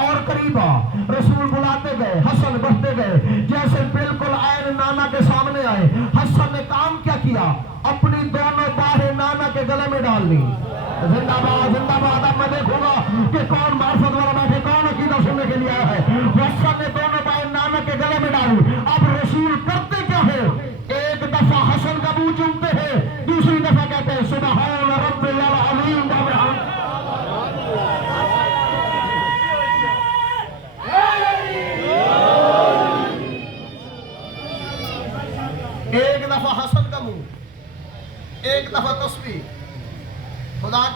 اور قریبا۔ رسول بلاتے گئے، حسن بڑھتے گئے، جیسے بالکل عین نانا کے سامنے آئے۔ حسن نے کام کیا کیا؟ اپنی دونوں باہیں نانا کے گلے میں ڈال لی۔ زندہ باد، زندہ باد۔ اب میں دیکھوں گا کہ کون معرفت والا بیٹھے، کون عقیدہ سننے کے لیے آیا ہے۔ حسن نے دونوں باہیں نانا کے گلے میں ڈالی۔ اب رسول کرتے کیا ہے؟ ایک دفعہ حسن کا منہ چومتے ہیں، دوسری دفعہ کہتے ہیں سبحان رب العالمین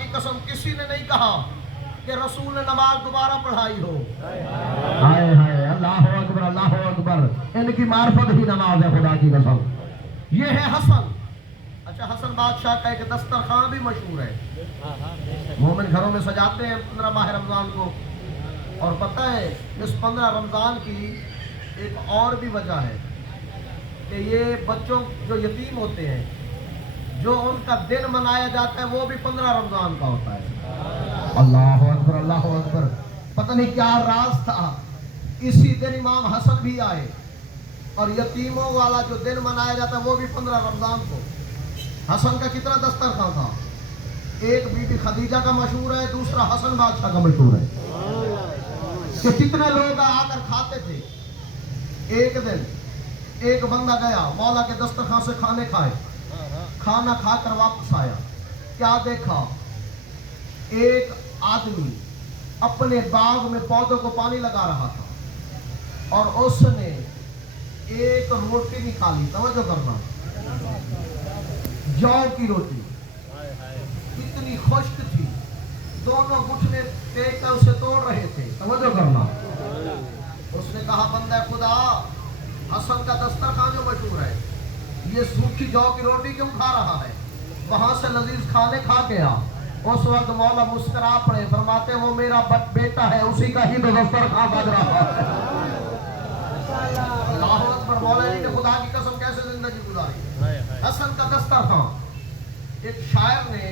की कसम किसी ने नहीं कहा कि रसूल ने नमाज दोबारा पढ़ाई हो। हाय हाय, अल्लाह अकबर, अल्लाह अकबर। इनकी मार्फत ही नमाज है, खुदा की कसम। ये है हसन। अच्छा, हसन बादशाह का एक दस्तरखान भी मशहूर है। मोमिन घरों में सजाते हैं 15 माह रमजान को। और पता है इस 15 रमजान की एक और भी वजह है कि ये बच्चों जो यतीम होते हैं, जो उनका दिन मनाया जाता है वो भी 15 रमजान का होता है। अल्लाह अकबर, अल्लाह अकबर। पता नहीं क्या राज था, इसी दिन इमाम हसन भी आए और यतीमों वाला जो दिन मनाया जाता है वो भी 15 रमजान को। हसन का कितना दस्तरखान था, एक बीबी खदीजा का मशहूर है, दूसरा हसन बादशाह का मशहूर है कि कितने लोग आकर खाते थे। एक दिन एक बंदा गया मौला के दस्तरखान से खाने खाए, खाना खाकर वापस आया, क्या देखा, एक आदमी अपने बाग में पौधों को पानी लगा रहा था और उसने एक रोटी निकाली, तवज्जो करना, जौ की रोटी, इतनी खुश्क थी, दोनों घुटने टेक कर उसे तोड़ रहे थे, तवज्जो करना। उसने कहा, बंदा खुदा, हसन का दस्तरखान जो मशहूर है, ये सूखी जौ की रोटी क्यों खा रहा है? वहां से लजीज खाने खा गया। उस वक्त मौला मुस्कुरा पड़े, फरमाते वो मेरा बेटा है, उसी का ही दस्तरखान बज रहा है। अल्लाह अकबर। मौला जी ने खुदा की कसम कैसे जिंदगी गुजारी। हसन का दस्तरखान। एक शायर ने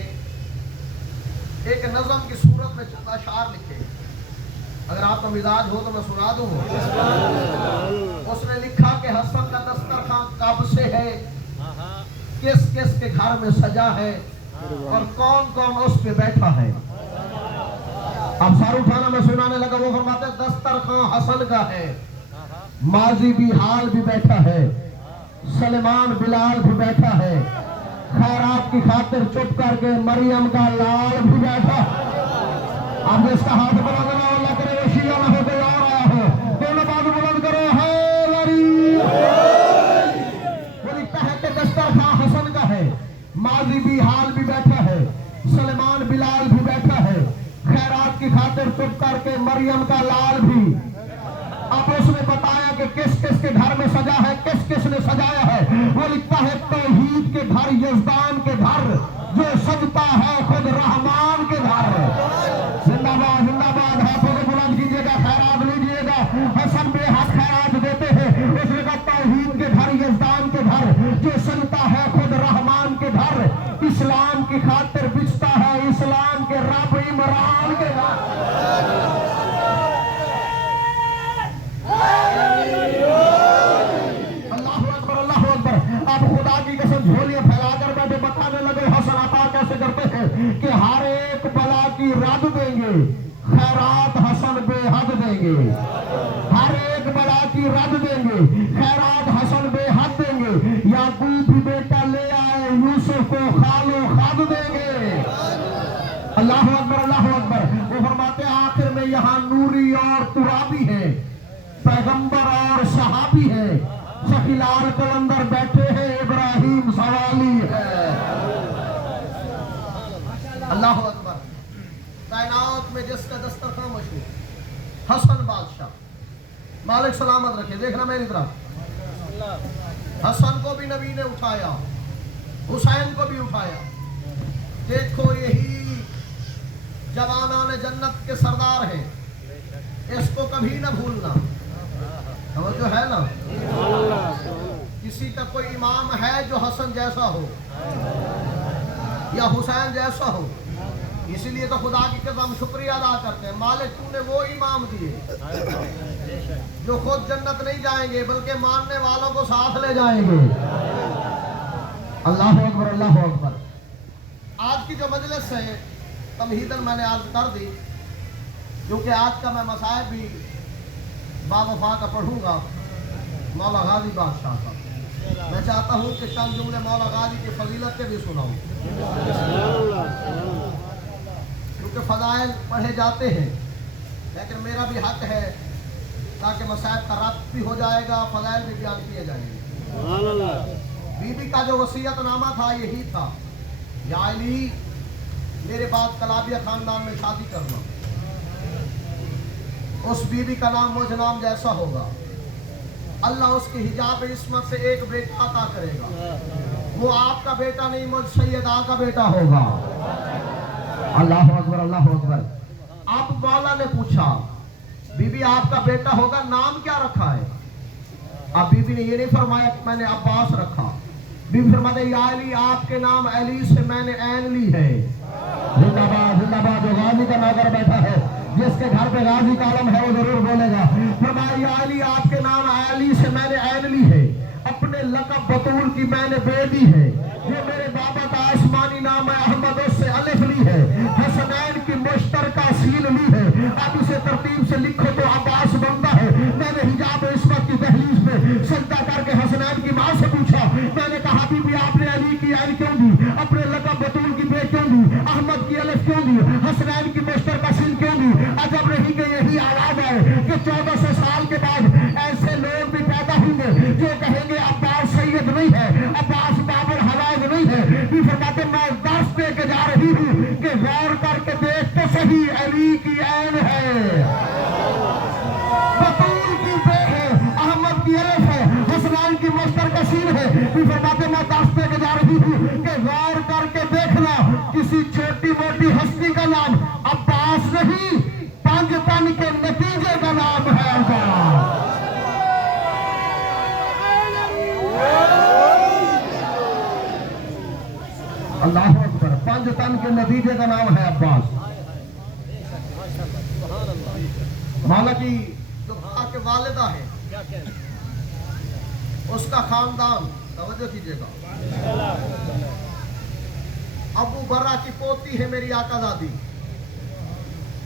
एक नज़म की सूरत में चंद अशार लिखे, अगर आपका मिजाज हो तो मैं सुना दूं। उसने लिखा कि हसन का दस्तरखान कब से है, किस किस के घर में सजा है और कौन कौन उस पे बैठा है। अब सर उठाना मैं सुनाने लगा। वो फरमाते दस्तरखान हसन का है, माजी भी हाल भी बैठा है, सलेमान बिलाल भी बैठा है, खैरात की खातिर चुप करके मरियम का लाल भी बैठा। अब इसका हाथ बुलंद करो, अल्लाह करे वो शिया ना हो, कोई और आया हो, दोनों बाजू बुलंद करो, है लड़ी। वो लिखता है कि दस्तरखान हसन का है, माजी भी हाल भी बैठा है, सलेमान बिलाल भी बैठा है, खैरात की खातिर चुप करके मरियम का लाल भी। अब उसने बताया कि किस किस के घर में सजा है, किस किस ने सजाया है। वो लिखता है तौहीद के घर, यज़दान के घर, जो सजता है खुद रहमान के घर। जिंदाबाद जिंदाबाद, हाथों को बुलंद कीजिएगा, खैरात लीजिएगा। हसन बेहद खैरात देते हैं। उसने कहा तौहीद के घर, यज़दान के घर, जो सजता है खुद रहमान के घर, इस्लाम की खातिर बिछता है इस्लाम के रब इमरान के घर। अब खुदा की कसम झोलियां फैलाकर बैठे बताने लगे हसन अता कैसे करते हैं कि हर एक बला की रद देंगे, खैरात हसन बेहद देंगे। हर एक बला की रद देंगे, खैरात हसन बेहद देंगे। याकूब भी बेटा ले आए, यूसुफ को खालो खाद देंगे। अल्लाह अकबर, अल्लाह अकबर। वो फरमाते आखिर में यहाँ नूरी और तुराबी है, पैगंबर और सहाबी है, शकीलाल कलंदर बैठे हैं, इब्राहिम सवाली है। अल्लाह अकबर। कायनात में जिसका दस्तरखान मशहूर, हसन बादशाह, मालिक सलामत रखे। देखना मेरी तरफ, हसन को भी नबी ने उठाया, हुसैन को भी उठाया। देखो यही जवानाने जन्नत के सरदार हैं, इसको कभी ना भूलना। जो है ना, किसी का कोई इमाम है जो हसन जैसा हो या हुसैन जैसा हो, इसीलिए तो खुदा की कसम शुक्रिया अदा करते हैं, मालिक तूने वो इमाम दिए जो खुद जन्नत नहीं जाएंगे बल्कि मानने वालों को साथ ले जाएंगे। अल्लाह अकबर, अल्लाह अकबर। आज की जो मजलिस है तमहीदन मैंने अर्ज कर दी, क्योंकि आज का मैं मसाइब भी बावफा का पढ़ूंगा मौला गाजी बादशाह का। मैं चाहता हूँ कि चंद जुमले मौला गाजी की फजीलत के भी सुनाऊं, क्योंकि फजाइल पढ़े जाते हैं, लेकिन मेरा भी हक है ताकि मसाइब का रब्त भी हो जाएगा, फजाइल भी बयान किए जाएंगे। बीबी का जो वसीयतनामा था यही था, या अली मेरे बाद कलाबिया खानदान में शादी करना, उस बीवी का नाम मुझ नाम जैसा होगा, अल्लाह उसके हिजाब इस्मत से एक बेटा अता करेगा, वो आपका बेटा नहीं मुझ सैयदा का बेटा होगा। अल्लाह अकबर, अल्लाह अकबर। अब मौला ने पूछा, बीबी आपका बेटा होगा, नाम क्या रखा है? अब बीबी ने ये नहीं फरमाया कि मैंने अब्बास रखा, बीबी फरमाते या अली आपके नाम अली से मैंने ऐन ली है। जिंदाबाद जिंदाबाद, जो गाजी का नौकर बैठा है, जिसके घर पे गाजी का आलम है वो जरूर बोलेगा। फरमाया या अली आपके नाम अली से मैंने ऐन ली है, अपने लक़ब बतूल की मैंने बे दी है, ये मेरे बाबा का आसमानी नाम है अहमद उससे अलिफ ली है, हसनैन की मुश्तरका सील ली है, अब इसे तरतीब से लिखो तो अब्बास बनता है। मैंने हिजाब इस्मत की दहलीज में सजदा करके हसनैन की माँ से पूछा, मैंने कहा बीबी आपने अली की ऐन क्यों दी, अपने लक़ब बतूल की बे क्यों दी, अहमद की अलिफ क्यों दी, हसनैन की मुश्तरका सील क्यों दी? अजब नहीं कि यही आवाज है कि 1400 साल के बाद ऐसे लोग भी पैदा होंगे जो कहेंगे अब्बास सैयद नहीं है, अब्बास बाबर हवाज नहीं है। भी फरमाते मैं दर्स दे के जा रही हूँ कि गौर करके देख तो सही, अली की ऐन है, बतूल की बे है, अहमद की अलिफ है, हसनैन की मुश्तरका सील है। भी फरमाते मैं दर्स दे के जा रही हूँ कि गौर करके देखना, किसी छोटी मोटी हस्ती का नाम अब्बास नहीं, पंजतन के नतीजे का नाम है अब्बास। अल्लाह अकबर, पंजतन के नतीजे का नाम है अब्बास। मौला की जो के वालिदा है, उसका खानदान, तवज्जो कीजिएगा, अबू बरा की पोती है मेरी आका दादी।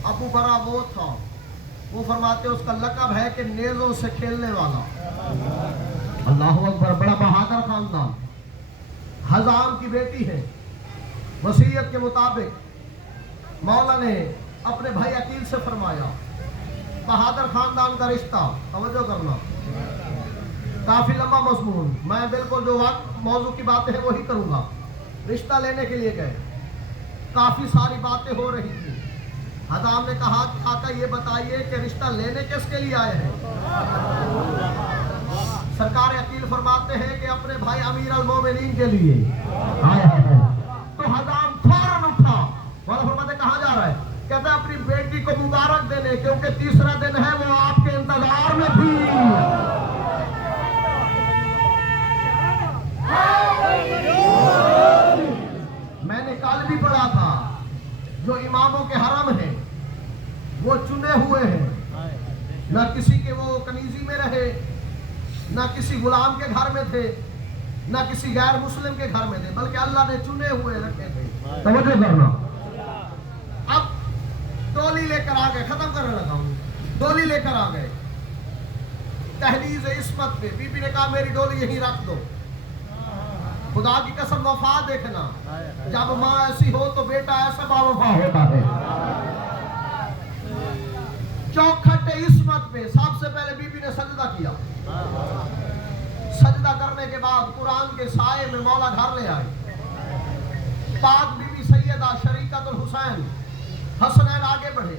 अबू बरा वो था, वो फरमाते उसका लक़ब है कि नेज़ों से खेलने वाला। अल्लाह अकबर, बड़ा बहादुर खानदान। हज़ाम की बेटी है, वसीयत के मुताबिक मौला ने अपने भाई अकील से फरमाया, बहादुर खानदान का रिश्ता, तवज्जो करना, काफी लंबा मज़मून, मैं बिल्कुल जो वक्त मौजू की बातें हैं वही करूंगा। रिश्ता लेने के लिए गए, काफी सारी बातें हो रही थी। हज़ाम ने कहा कि आका ये बताइए कि रिश्ता लेने किसके लिए आए हैं? सरकार अकील फरमाते हैं कि अपने भाई अमीर अल मोमिनीन के लिए। तो हज़ाम फौरन उठा, वाला फरमाते कहाँ जा रहा है? कहता है अपनी बेटी को मुबारक देने, क्योंकि तीसरा दिन है, वो आपके इंतजार में थी। मैंने कल भी पढ़ा था, जो इमामों के हरम हैं वो चुने हुए हैं, न किसी के वो कनीजी में रहे, न किसी गुलाम के घर में थे, न किसी गैर मुस्लिम के घर में थे, बल्कि अल्लाह ने चुने हुए रखे थे। तवज्जो करना। अब डोली लेकर आ गए, खत्म करने लगा हूं, डोली लेकर आ गए तहलीज इस्मत पे। बीबी ने कहा मेरी डोली यहीं रख दो, खुदा की कसम वफा देखना, जब माँ ऐसी हो तो बेटा ऐसा बावफा होता है। चौखट इस्मत पे सबसे पहले बीबी ने सजदा किया, सजदा करने के बाद कुरान के साए में मौला घर ले आए। पाक बीबी सैयदा शरीकतुल हुसैन हसनैन आगे बढ़े,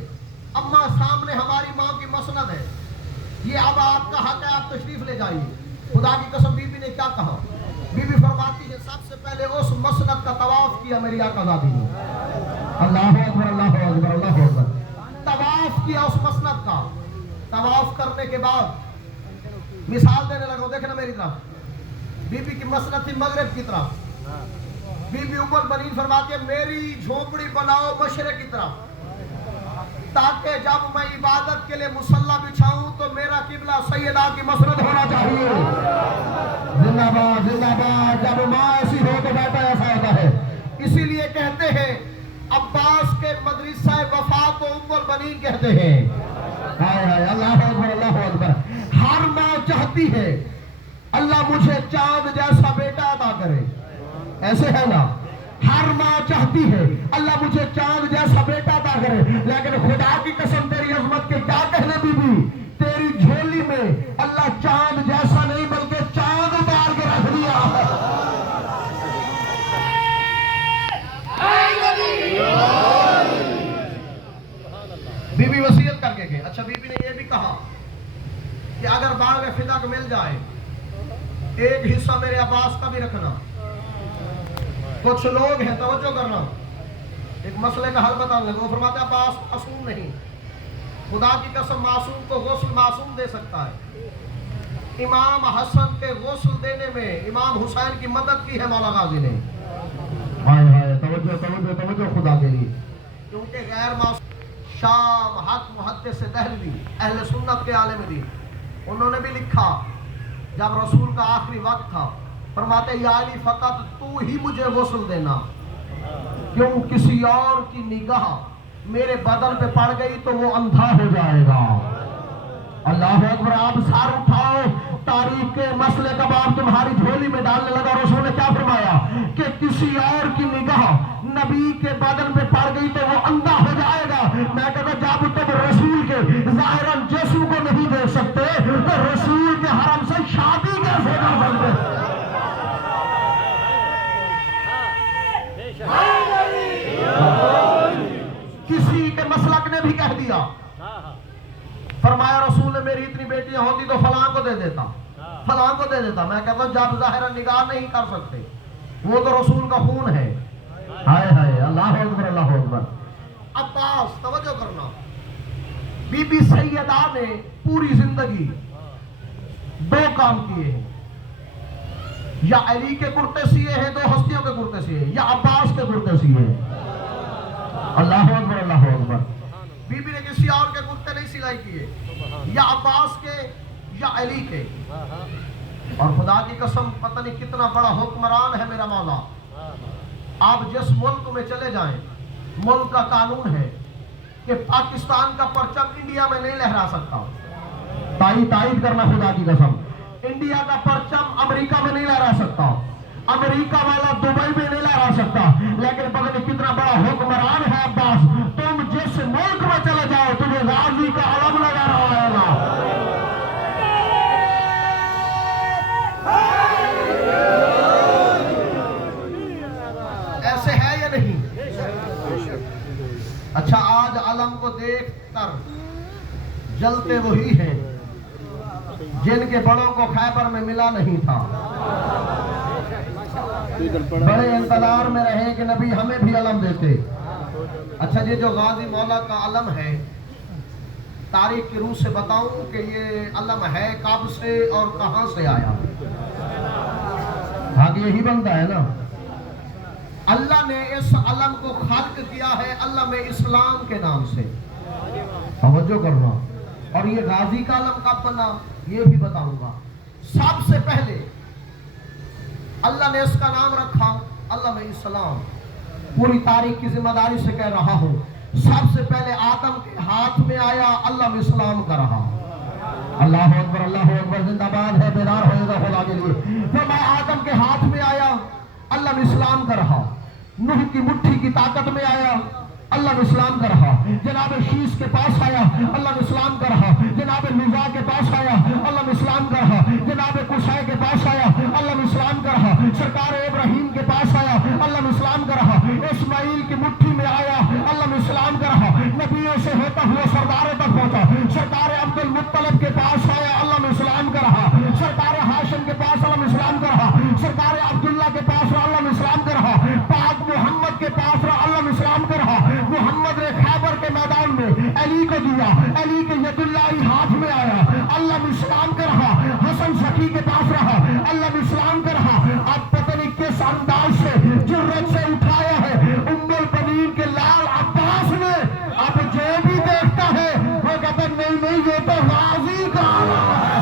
अम्मा सामने हमारी माँ की मसनद है, ये अब आपका हक है, आप तशरीफ ले जाइए। खुदा की कसम बीबी ने क्या कहा? बीबी फरमाती है सबसे पहले उस मसनद का तवाफ किया मेरी आका दादी ने। अल्लाह अकबर, अल्लाह अकबर, अल्लाह अकबर। तवाफ किया उस मसनद का। तवाफ करने के बाद मिसाल देने लगा, देखना मेरी तरफ। बीबी की मसनद थी मगरिब की तरफ। बीबी उम्मुल बनीन फरमाती है मेरी झोपड़ी बनाओ मशरिक की तरफ, ताकि जब मैं इबादत के लिए मुसल्ला बिछाऊं तो मेरा किबला सैयदा की मसनद होना चाहिए। जिंदाबाद जिंदाबाद, जब माँ ऐसी हो तो बेटा ऐसा होता है। इसीलिए कहते हैं अब्बास के मदरसा वफा को उम्मुल बनीन कहते हैं। हाय हाय, अल्लाह अकबर, अल्लाह अकबर। हर माँ चाहती है अल्लाह मुझे चांद जैसा बेटा अता करे, ऐसे है ना? हर माँ चाहती है अल्लाह मुझे चांद जैसा बेटा अता करे, लेकिन खुदा की कसम तेरी अजमत के क्या कहने बीबी, तेरी झोली में अल्लाह चांद जैसा नहीं बल्कि चांद उतार के रख दिया। देखे। अच्छा बीबी ने ये भी कहा कि अगर बाग फिदा को मिल जाए एक हिस्सा मेरे अब्बास का भी रखना। कुछ लोग हैं, तवज्जो करना, एक मसले का हल बताने लगे। वो फरमाते हैं अब्बास मासूम नहीं, खुदा की कसम मासूम को गुस्ल मासूम दे सकता है। इमाम हसन के गुस्ल देने में इमाम हुसैन की मदद की है मौला गाजी ने। हाय हाय, तवज्जो तवज्जो तवज्जो खुदा के लिए। क्योंकि गैर मासूम शाम हक मुहद्दिस दहलवी अहले सुन्नत के आलिम दी, उन्होंने भी लिखा जब रसूल का आखिरी वक्त था, फरमाते या अली फकत तू ही मुझे गुस्ल देना, क्यों किसी और की निगाह मेरे बदन पे पड़ गई तो वो अंधा हो जाएगा। अल्लाह अकबर। आप सार उठाओ, तारीख के मसले का बाप तुम्हारी झोली में डालने लगा। रसूल ने क्या फरमाया कि किसी और की निगाह नबी के बदन पे पड़ गई तो वो अंधा हो जाएगा। मैं कहता जब तुम रसूल के ज़ाहिरन जिस्म को नहीं देख सकते तो रसूल के हरम से शादी कैसे कर सकते? किसी के मसलक ने भी कह दिया, फरमाया रसूल ने मेरी इतनी बेटियां होती तो फलां को दे देता, फलां को दे देता। मैं कहता हूं जब ज़ाहिरन निगाह नहीं कर सकते, वो तो रसूल का खून है। हाय हाय, अल्लाह अकबर अल्लाह अकबर। अब्बास, तवज्जो करना, बीबी सैयदा ने पूरी जिंदगी दो काम किए हैं, या अली के कुर्ते सिए हैं, दो हस्तियों के कुर्ते सिए, या अब्बास के कुर्ते सिए हैं। अल्लाह अकबर अल्लाह अकबर। बीबी ने किसी और के कुर्ते नहीं सिलाई किए, या अब्बास के या अली के। और खुदा की कसम पता नहीं कितना बड़ा हुक्मरान है मेरा मौला। आप जिस मुल्क में चले जाएं, मुल्क का कानून है कि पाकिस्तान का परचम इंडिया में नहीं लहरा सकता। तायद करना खुदा की कसम, इंडिया का परचम अमेरिका में नहीं लहरा सकता, अमेरिका वाला दुबई में नहीं लहरा सकता। लेकिन पता नहीं कितना बड़ा हुक्मरान है अब्बास, तुम जिस मुल्क में चले जाओ तुम्हें गाजी का अलम लगा रहेगा। ऐसे है या नहीं? अच्छा, आज अलम को देख कर जलते वही हैं जिनके बड़ों को खैबर में मिला नहीं था। बड़े इंतजार में रहे कि नबी हमें भी अलम देते। अच्छा, ये जो गाजी मौला का अलम है, तारीख की रूह से बताऊं कि ये अलम है कब से और कहां से आया? हाँ, यही बनता है ना। अल्लाह ने इस अलम को खल्क किया है अल्लाह में इस्लाम के नाम से, तवज्जो करना। और ये गाजी का अलम कब बना ये भी बताऊंगा। सबसे पहले अल्लाह ने इसका नाम रखा अल्लाह में इस्लाम। पूरी तारीख की जिम्मेदारी से कह रहा हूं, सबसे पहले आदम के हाथ में आया, अल्लाह में इस्लाम का रहा। अल्लाह अकबर जिंदाबाद है, बेदार होएगा खुदा के लिए। तो मैं आदम के हाथ में आया, अल्लाह में इस्लाम का रहा। नूह की मुट्ठी की ताकत में आया, अल्लाह में इस्लाम का रहा। जनाब शीश के पास आया, अल्लाह में इस्लाम का रहा। जनाब निजा के पास आया, अल्लाह में इस्लाम का रहा। जनाब कुशै के पास आया, अल्लाह में इस्लाम का रहा। सरकार इब्राहिम के पास आया, अल्लाह में इस्लाम का रहा। इस्माइल की मुट्ठी में आया, अल्लाह में इस्लाम का रहा। नबियों से होता हुआ सरदारों तक पहुंचा। सरकार अब्दुल मुत्तलिब के पास आया, अल्लाह में इस्लाम का रहा। सरकार हाशिम के पास अल्लाह में इस्लाम का रहा। सरकार अब्दुल्ला के पास अल्लाह में इस्लाम का रहा। पाक मोहम्मद के पास अल्लाह में इस्लाम का रहा। मोहम्मद ने खैबर के मैदान में अली को दिया, अली के यदुल्लाही हाथ में आया, अल्लाह में इस्लाम का रहा। हसन सखी के पास रहा, अल्लाह में इस्लाम का रहा। अब पता नहीं किस अंदाज से जुर्रत से उठाया है उम्मुल बनीन के लाल अब्बास ने। अब जो भी देखता है वो कहता नहीं नहीं ये तो गाजी का आलम है।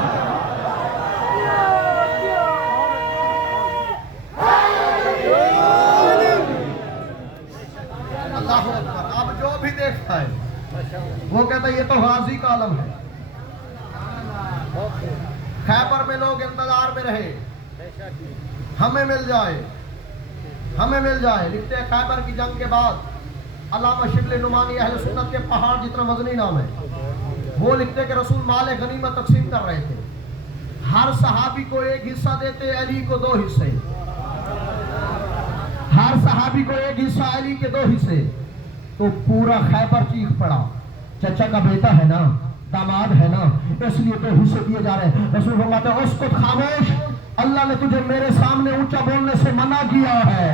अब जो भी देखता है वो कहता है ये तो गाजी का आलम है। खैबर में लोग इंतजार में रहे, हमें मिल जाए, हमें मिल जाए। लिखते हैं खैबर की जंग के बाद अल्लामा शिबली नुमानी अहले सुन्नत के पहाड़ जितना वजनी नाम है, वो लिखते हैं कि रसूल माल गनीमत तकसीम कर रहे थे। हर सहाबी को एक हिस्सा देते, अली को 2 हिस्से। हर सहाबी को एक हिस्सा, अली के 2 हिस्से। तो पूरा खैबर चीख पड़ा, चचा का बेटा है ना, दामाद है ना, इसलिए तो हिस्से दिए जा रहे हैं। रसूल फरमाते हैं उसको खामोश, अल्लाह ने तुझे मेरे सामने ऊंचा बोलने से मना किया है।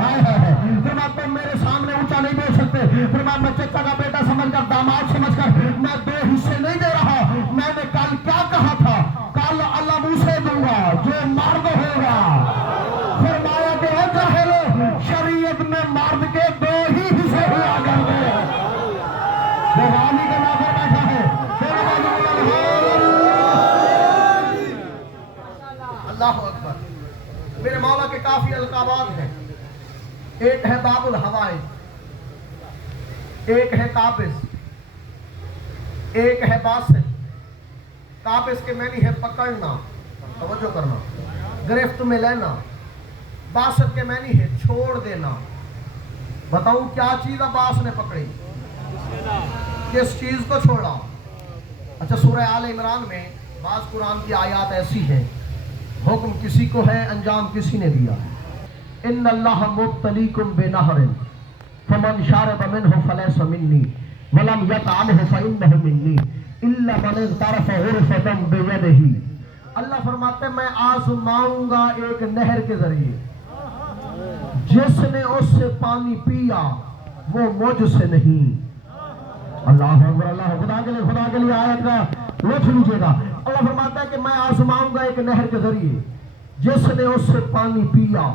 फरमाते तुम मेरे सामने ऊंचा नहीं बोल सकते। फरमाते मैं चचा का बेटा समझकर, दामाद समझकर मैं 2 हिस्से नहीं दे रहा। मैंने कल क्या कहा था, कल अल्लाह मुझसे दूंगा जो मर्द होगा। फरमाया कि ओ जाहिलो, शरीयत में मर्द के 2 ही हिस्से हुआ करते हैं। वो रानी के नाम पर बैठा है। अल्लाह अकबर। मेरे मौला के काफी अलकाबात हैं। एक है बाबुल हवाए, एक है काबिज, एक है बासित। काबिज के मैनी है पकड़ना, तवज्जो करना, गिरफ्त में लेना। बासित के मैनी है छोड़ देना। बताऊं क्या चीज अब्बास ने पकड़ी, किस चीज को छोड़ा? अच्छा, सूरह आल इमरान में बाज कुरान की आयत ऐसी है, हुक्म किसी को है, अंजाम किसी ने दिया है। इन्नल्लाह मुब्तलीकुम बिनहरिन फमन शारब मिनहु फलैसा मिन्नी वलम यतअमहु फइन्नहु मिन्नी इल्ला मन इग़तरफ़ ग़ुरफ़तन बियदिही। अल्लाह फरमाते मैं आज़माऊंगा एक नहर के जरिए, जिसने उससे पानी पिया वो मुझसे नहीं। अल्लाह अकबर, अल्लाह, खुदा के लिए आयत का लुत्फ़ लीजिएगा। अल्लाह फरमाता है कि मैं आज़माऊंगा एक नहर के जरिए, जिसने उससे पानी पिया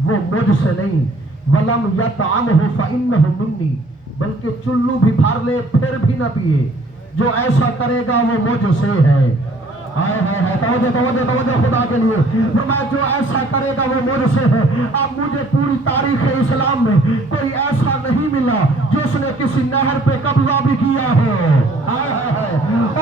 वो मुझसे नहीं। वलम यतअमहु फइन्नहु मिन्नी, बल्कि चुल्लू भी भर ले फिर भी न पिए, जो ऐसा करेगा वो मुझसे है। हाय हाय हाय, तवज्जो खुदा के लिए। फरमाया जो ऐसा करेगा वो मुझसे है। अब मुझे पूरी तारीख इस्लाम में कोई ऐसा नहीं मिला जिसने किसी नहर पे कब्जा भी किया हो, हाय हाय हाय,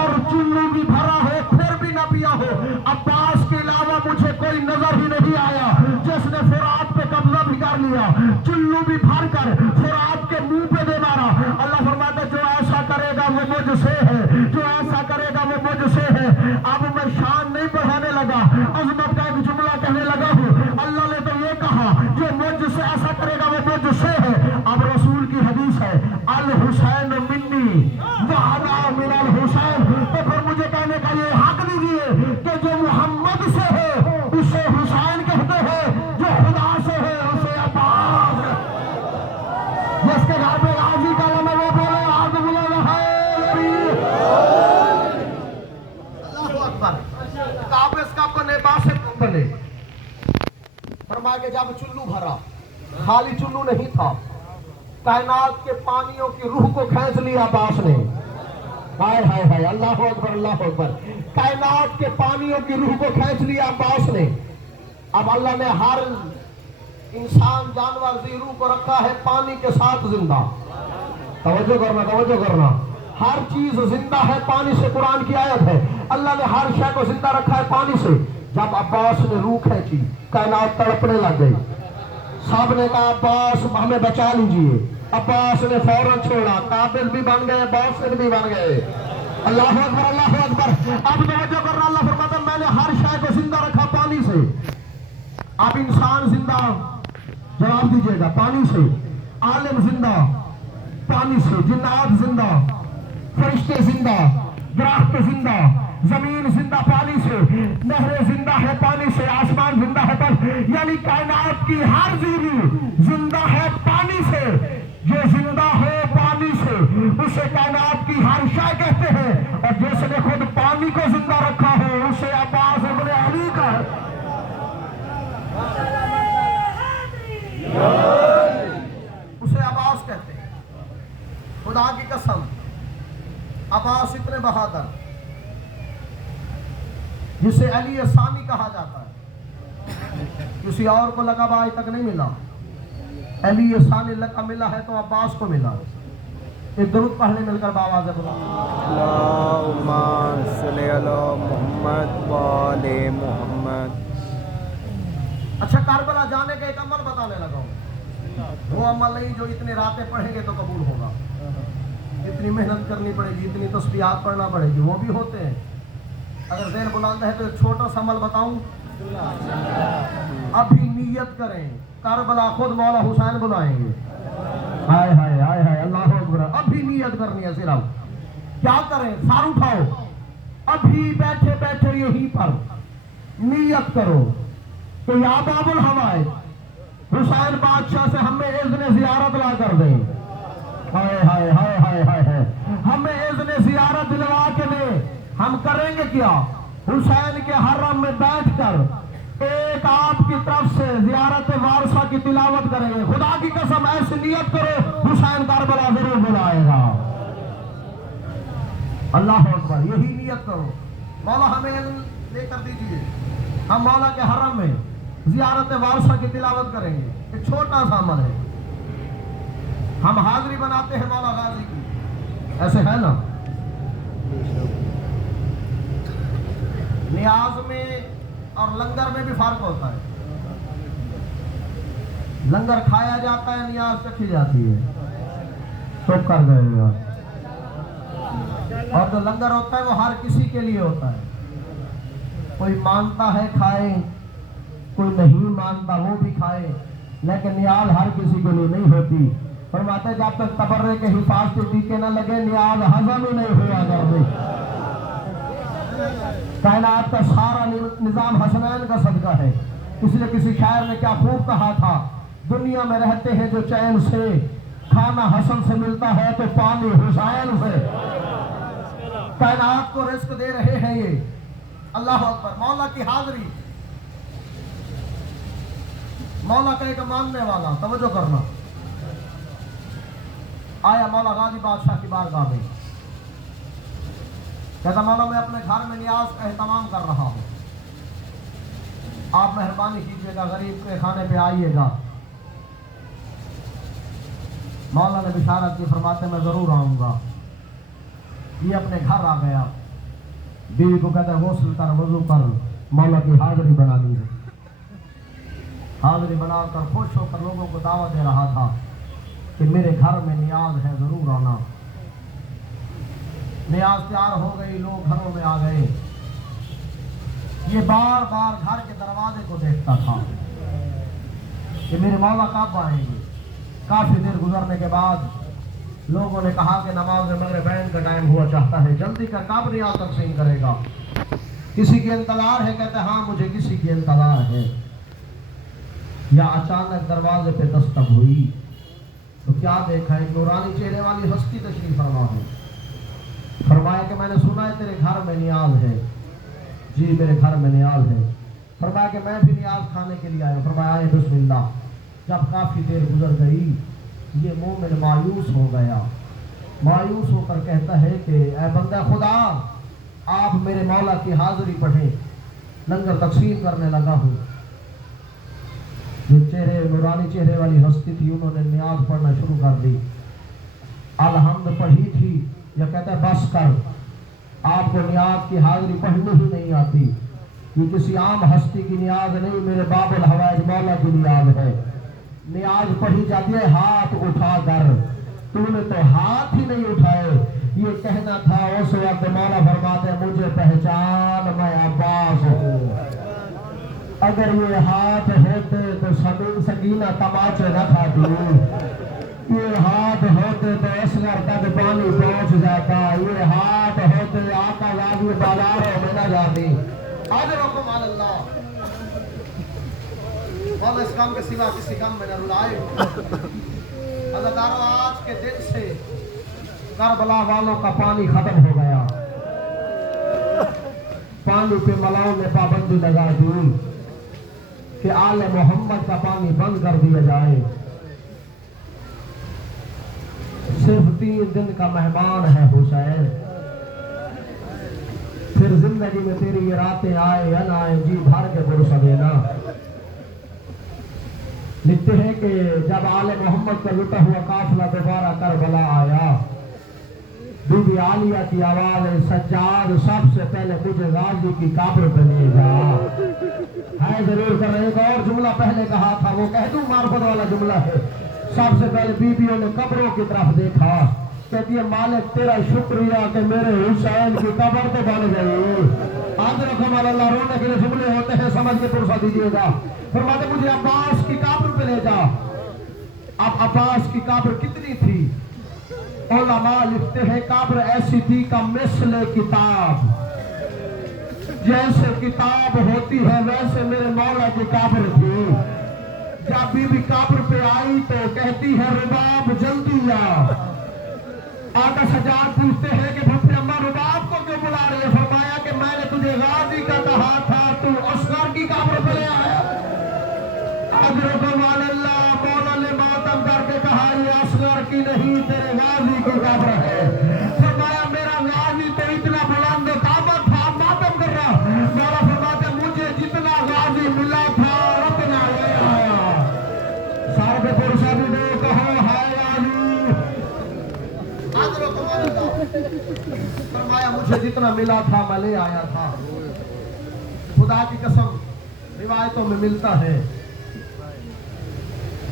और चुल्लू भी भरा हो फिर भी न पिया हो। अब्बास के अलावा मुझे कोई नजर ही नहीं आया जिसने फुरात पे कब्जा भी कर लिया, चुल्लू भी भर कर फुरात के मुंह पे दे मारा। अल्लाह फरमाता जो ऐसा करेगा वो मुझसे है, जो ऐसा करेगा वो मुझसे है। अब मैं शान नहीं बढ़ाने लगा, अजमत का एक जुमला कहने लगा हूँ। अल्लाह ने तो ये कहा जो मुझसे ऐसा करेगा वो मुझसे है। अब रसूल की हदीस है, अल हुसैन मिन्नी व अना मिनल हुसैन। तो फिर मुझे कहने का ये हक दीजिए कि जो मोहम्मद से है उसे हुसैन कहते हैं, जो खुदा से है उसे अब्बास। जिसके घर पे गाजी का लम्हा वो बोले आग बुला है। अल्लाहु अकबर। काबिज का बने, बासित का बने। फरमाया कि जब चुल्लू भरा, खाली चुल्लू नहीं था, कायनात के पानियों की रूह को खींच लिया अब्बास ने। हाय हाय हाय, अल्लाहु अकबर, अल्लाहु अकबर। कायनात के पानियों की रूह को खींच लिया अब्बास ने। अब अल्लाह ने हर इंसान, जानवर, जीरू को रखा है पानी के साथ जिंदा। तवज्जो करना, तवज्जो करना। हर चीज जिंदा है पानी से, कुरान की आयत है। अल्लाह ने हर शय को जिंदा रखा है पानी से। जब अब्बास ने रूह खींची, कायनात तड़पने लग गई। सब ने कहा अब्बास हमें बचा लीजिए। अब्बास ने फौरन छोड़ा, काबिल भी बन गए, बासित भी बन गए। अल्लाह अकबर, अल्लाह अकबर। अब तवज्जो करना, अल्लाह फरमाता मैंने हर शय को जिंदा रखा पानी से। अब इंसान जिंदा, जवाब दीजिएगा, पानी से। आलिम जिंदा पानी से, जिन्नात जिंदा, फरिश्ते जिंदा, दरख्त जिंदा, जमीन जिंदा पानी से, नहरें जिंदा है पानी से, आसमान जिंदा है पानी, यानी कायनात की हर जीवी जिंदा है पानी से। जो जिंदा है पानी से उसे कायनात की हर शय कहते हैं, और जिसने खुद पानी को जिंदा रखा है उसे अब्बास इब्ने अली का है। उसे अब्बास कहते हैं। खुदा की कसम, अब्बास इतने बहादुर, जिसे अली सानी कहा जाता है, किसी और को लक़ब आज तक नहीं मिला। अली सानी लक़ब मिला है तो अब्बास को मिला। एक दरूद पढ़ने मिलकर बावाज़ बोला, अल्लाहुम्मा सल्ली अला मुहम्मद व आले मुहम्मद। अच्छा, करबला जाने का एक अमल बताने लगा हूं। वो अमल नहीं जो इतनी रातें पढ़ेंगे तो कबूल होगा, इतनी मेहनत करनी पड़ेगी, इतनी तस्बीहात पढ़ना पड़ेगी, वो भी होते हैं। अगर ज़हन बुलंद है तो एक छोटा सा अमल बताऊं। अभी नियत करें, करबला खुद मौला हुसैन बुलाएंगे। हाय हाय हाय हाय, अल्लाह अकबर। अभी नियत करनी है सिर्फ। क्या करें? सार उठाओ, अभी बैठे बैठे यहीं पर नियत करो कि या बाबुल हवाए हुसैन बादशाह से हमें इज़्न ज़ियारत ला कर दे। हाय हाय हाय हाय हाय हाय, हमें इज़्न ज़ियारत दिलवा के दे। हम करेंगे क्या? हुसैन के हरम में बैठकर एक आपकी तरफ से ज़ियारत वारसा की तिलावत करेंगे। खुदा की कसम ऐसी नियत करो, हुसैन करबला जरूर बुलाएगा। अल्लाह अकबर, यही नियत करो। मौला हमें लेकर दीजिए, हम मौला के हरम में ज़ियारत वारसा की तिलावत करेंगे। एक छोटा सा अमल है, हम हाजिरी बनाते हैं मौला गाजी की, ऐसे है ना? नियाज में और लंगर में भी फर्क होता है। लंगर खाया जाता है, नियाज चखी जाती है। तो कर गए यार। और जो लंगर होता है वो हर किसी के लिए होता है। कोई मानता है खाए, कोई नहीं मानता वो भी खाए, लेकिन नियाज हर किसी के लिए नहीं होती। फरमाते जब तक तबर्रे के हिफाजती टीके न लगे नियाज हजम ही नहीं हुआ करती। कायनात का सारा निजाम हसनैन का सदका है। इसलिए किसी शायर ने क्या खूब कहा था, दुनिया में रहते हैं जो चैन से, खाना हसन से मिलता है तो पानी हुसैन से। कायनात को रिस्क दे रहे हैं ये। अल्लाह अकबर, मौला की हाजिरी, मौला का एक मानने वाला, तवज्जो करना, आया मौला गाजी बादशाह की बारगाह में। कहता मौला मैं अपने घर में नियाज का एहतमाम कर रहा हूँ, आप मेहरबानी कीजिएगा, गरीब के खाने पे आइएगा। मौला ने बिशारत की, फरमाते मैं जरूर आऊंगा। ये अपने घर आ गया, बीवी को कहता है गुस्ल कर, वजू कर, मौला की हाजिरी बनानी है। हाजिरी बनाकर खुश होकर लोगों को दावत दे रहा था कि मेरे घर में नियाज है, जरूर आना। नियाज तैयार हो गई, लोग घरों में आ गए। ये बार बार घर के दरवाजे को देखता था कि मेरे मौला कब आएंगे। काफी देर गुजरने के बाद लोगों ने कहा कि नमाज मगरिबैन का टाइम हुआ चाहता है, जल्दी का कब नियाज तकसीम करेगा? किसी की इंतजार है? कहते हाँ मुझे किसी की इंतजार है। या अचानक दरवाजे पे दस्तक हुई तो क्या देखा, एक नूरानी चेहरे वाली हस्ती तशरीफ फरमा है। फरमाया कि मैंने सुना है तेरे घर में नियाज है। जी मेरे घर में नियाज है। फरमाया कि मैं भी नियाज खाने के लिए आया। फरमाया बिस्मिल्लाह। जब काफी देर गुजर गई, ये मोमिन मायूस हो गया। मायूस होकर कहता है कि ऐ बंदा खुदा, आप मेरे मौला की हाजिरी पढ़ें, लंगर तकसीम करने लगा हूँ। जो चेहरे नूरानी चेहरे वाली हस्ती थी, उन्होंने नियाज पढ़ना शुरू कर दी। अलहम्द पढ़ी थी, या कहता है बस कर, आपको नियाज की हाजिरी पढ़नी ही नहीं आती। ये किसी आम हस्ती की नियाज नहीं, मेरे बाबुल हवाइज मौला की नियाज है। नियाज पढ़ी जाती है हाथ उठा कर, तूने तो हाथ ही नहीं उठाए। ये कहना था उस वक्त मौला फरमाते मुझे पहचान, मैं अब्बास हूँ। अगर ये हाथ होते तो सकीना तमाचे न खाती। ये हाथ होते तो असगर तक पानी पहुंच जाता। ये हाथ होते आका गाजी बाजारों में न जाती। आज रखो मान अल्लाह, मौला इस काम के सिवा किसी काम में न रुलाए। अल्लाह आज के दिन से करबला वालों का पानी खत्म हो गया। पानी पे मलाओं ने पाबंदी लगा दी कि आले मोहम्मद का पानी बंद कर दिया जाए। सिर्फ 3 दिन का मेहमान है हुसैन, फिर जिंदगी में तेरी ये रातें आए या ना आए, जी भर के पुरुष देना। लिखते हैं कि जब आले मोहम्मद का लुटा हुआ काफिला दोबारा करबला आया, बीबी आलिया की आवाज है, सज्जाद सबसे पहले मुझे गाजी की कब्र पे ले जा। है जरूर कर रहे, एक और जुमला पहले कहा था, वो कह दूं मार्फत वाला जुमला है। सबसे पहले बीबियों ने कब्रों की तरफ देखा, कहती है मालिक तेरा शुक्रिया कि मेरे हुसैन की कब्र तो बन गई। आज रकम अल्लाह रोने के लिए जुमले होते हैं, समझ के पुरसा दीजिएगा। फरमाते मुझे अब्बास की कब्र पे ले जा। अब अब्बास की कब्र कितनी थी? उलमा लिखते हैं कब्र ऐसी थी का मिस्ल किताब, जैसे किताब होती है वैसे मेरे मौला की कब्र थी। जब बीबी कब्र पे आई तो कहती है रुबाब जल्दी आ। आका सजाद पूछते हैं कि भूखे अम्मा रुबाब को क्यों बुला रही है? फरमाया कि मैंने तुझे गाजी का कहा था, तू असगर की कब्र पे ले आया। अजरकुम अल्लाह, मौला ने मातम करके कहा ये असगर की नहीं तेरे गाजी की कब्र है। फरमाया मेरा गाजी तो इतना बुलंद ताकत था, मातम कर रहा। मौला फरमाते मुझे जितना गाजी मिला था उतना ले आया। सारे पुरुषा भी दो कहो हाय आलू। अजरकुम अल्लाह, फरमाया मुझे जितना मिला था मैं ले आया था। खुदा की कसम रिवायतों में मिलता है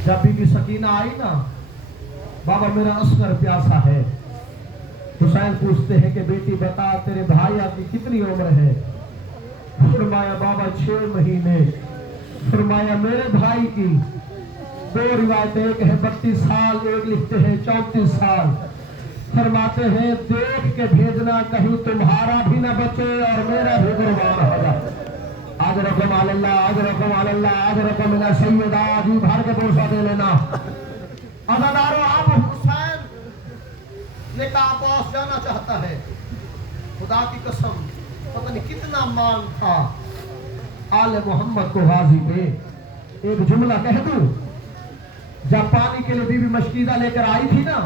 जब बीबी सकीना आई ना, बाबा मेरा असगर प्यासा है। हुसैन पूछते हैं कि बेटी बता तेरे भाई की कितनी उम्र है? फरमाया बाबा 6 महीने। फरमाया मेरे भाई की 2 रिवायतें, एक है 32 साल, एक लिखते हैं 34 साल। फरमाते हैं देख के भेजना कहीं तुम्हारा भी ना बचे और मेरा भी कुर्बान हो जाए। आज रकम अल्लाह, आज रकम अल्लाह, आज रकम मिला सैयदा जी भर के बोसा दे लेना। अदादारो आप हुसैन ने कहा अब्बास जाना चाहता है। खुदा की कसम पता नहीं कितना मान था आले मोहम्मद को गाजी पे। एक जुमला कह दूं, जब पानी के लिए बीबी मशकीदा लेकर आई थी ना,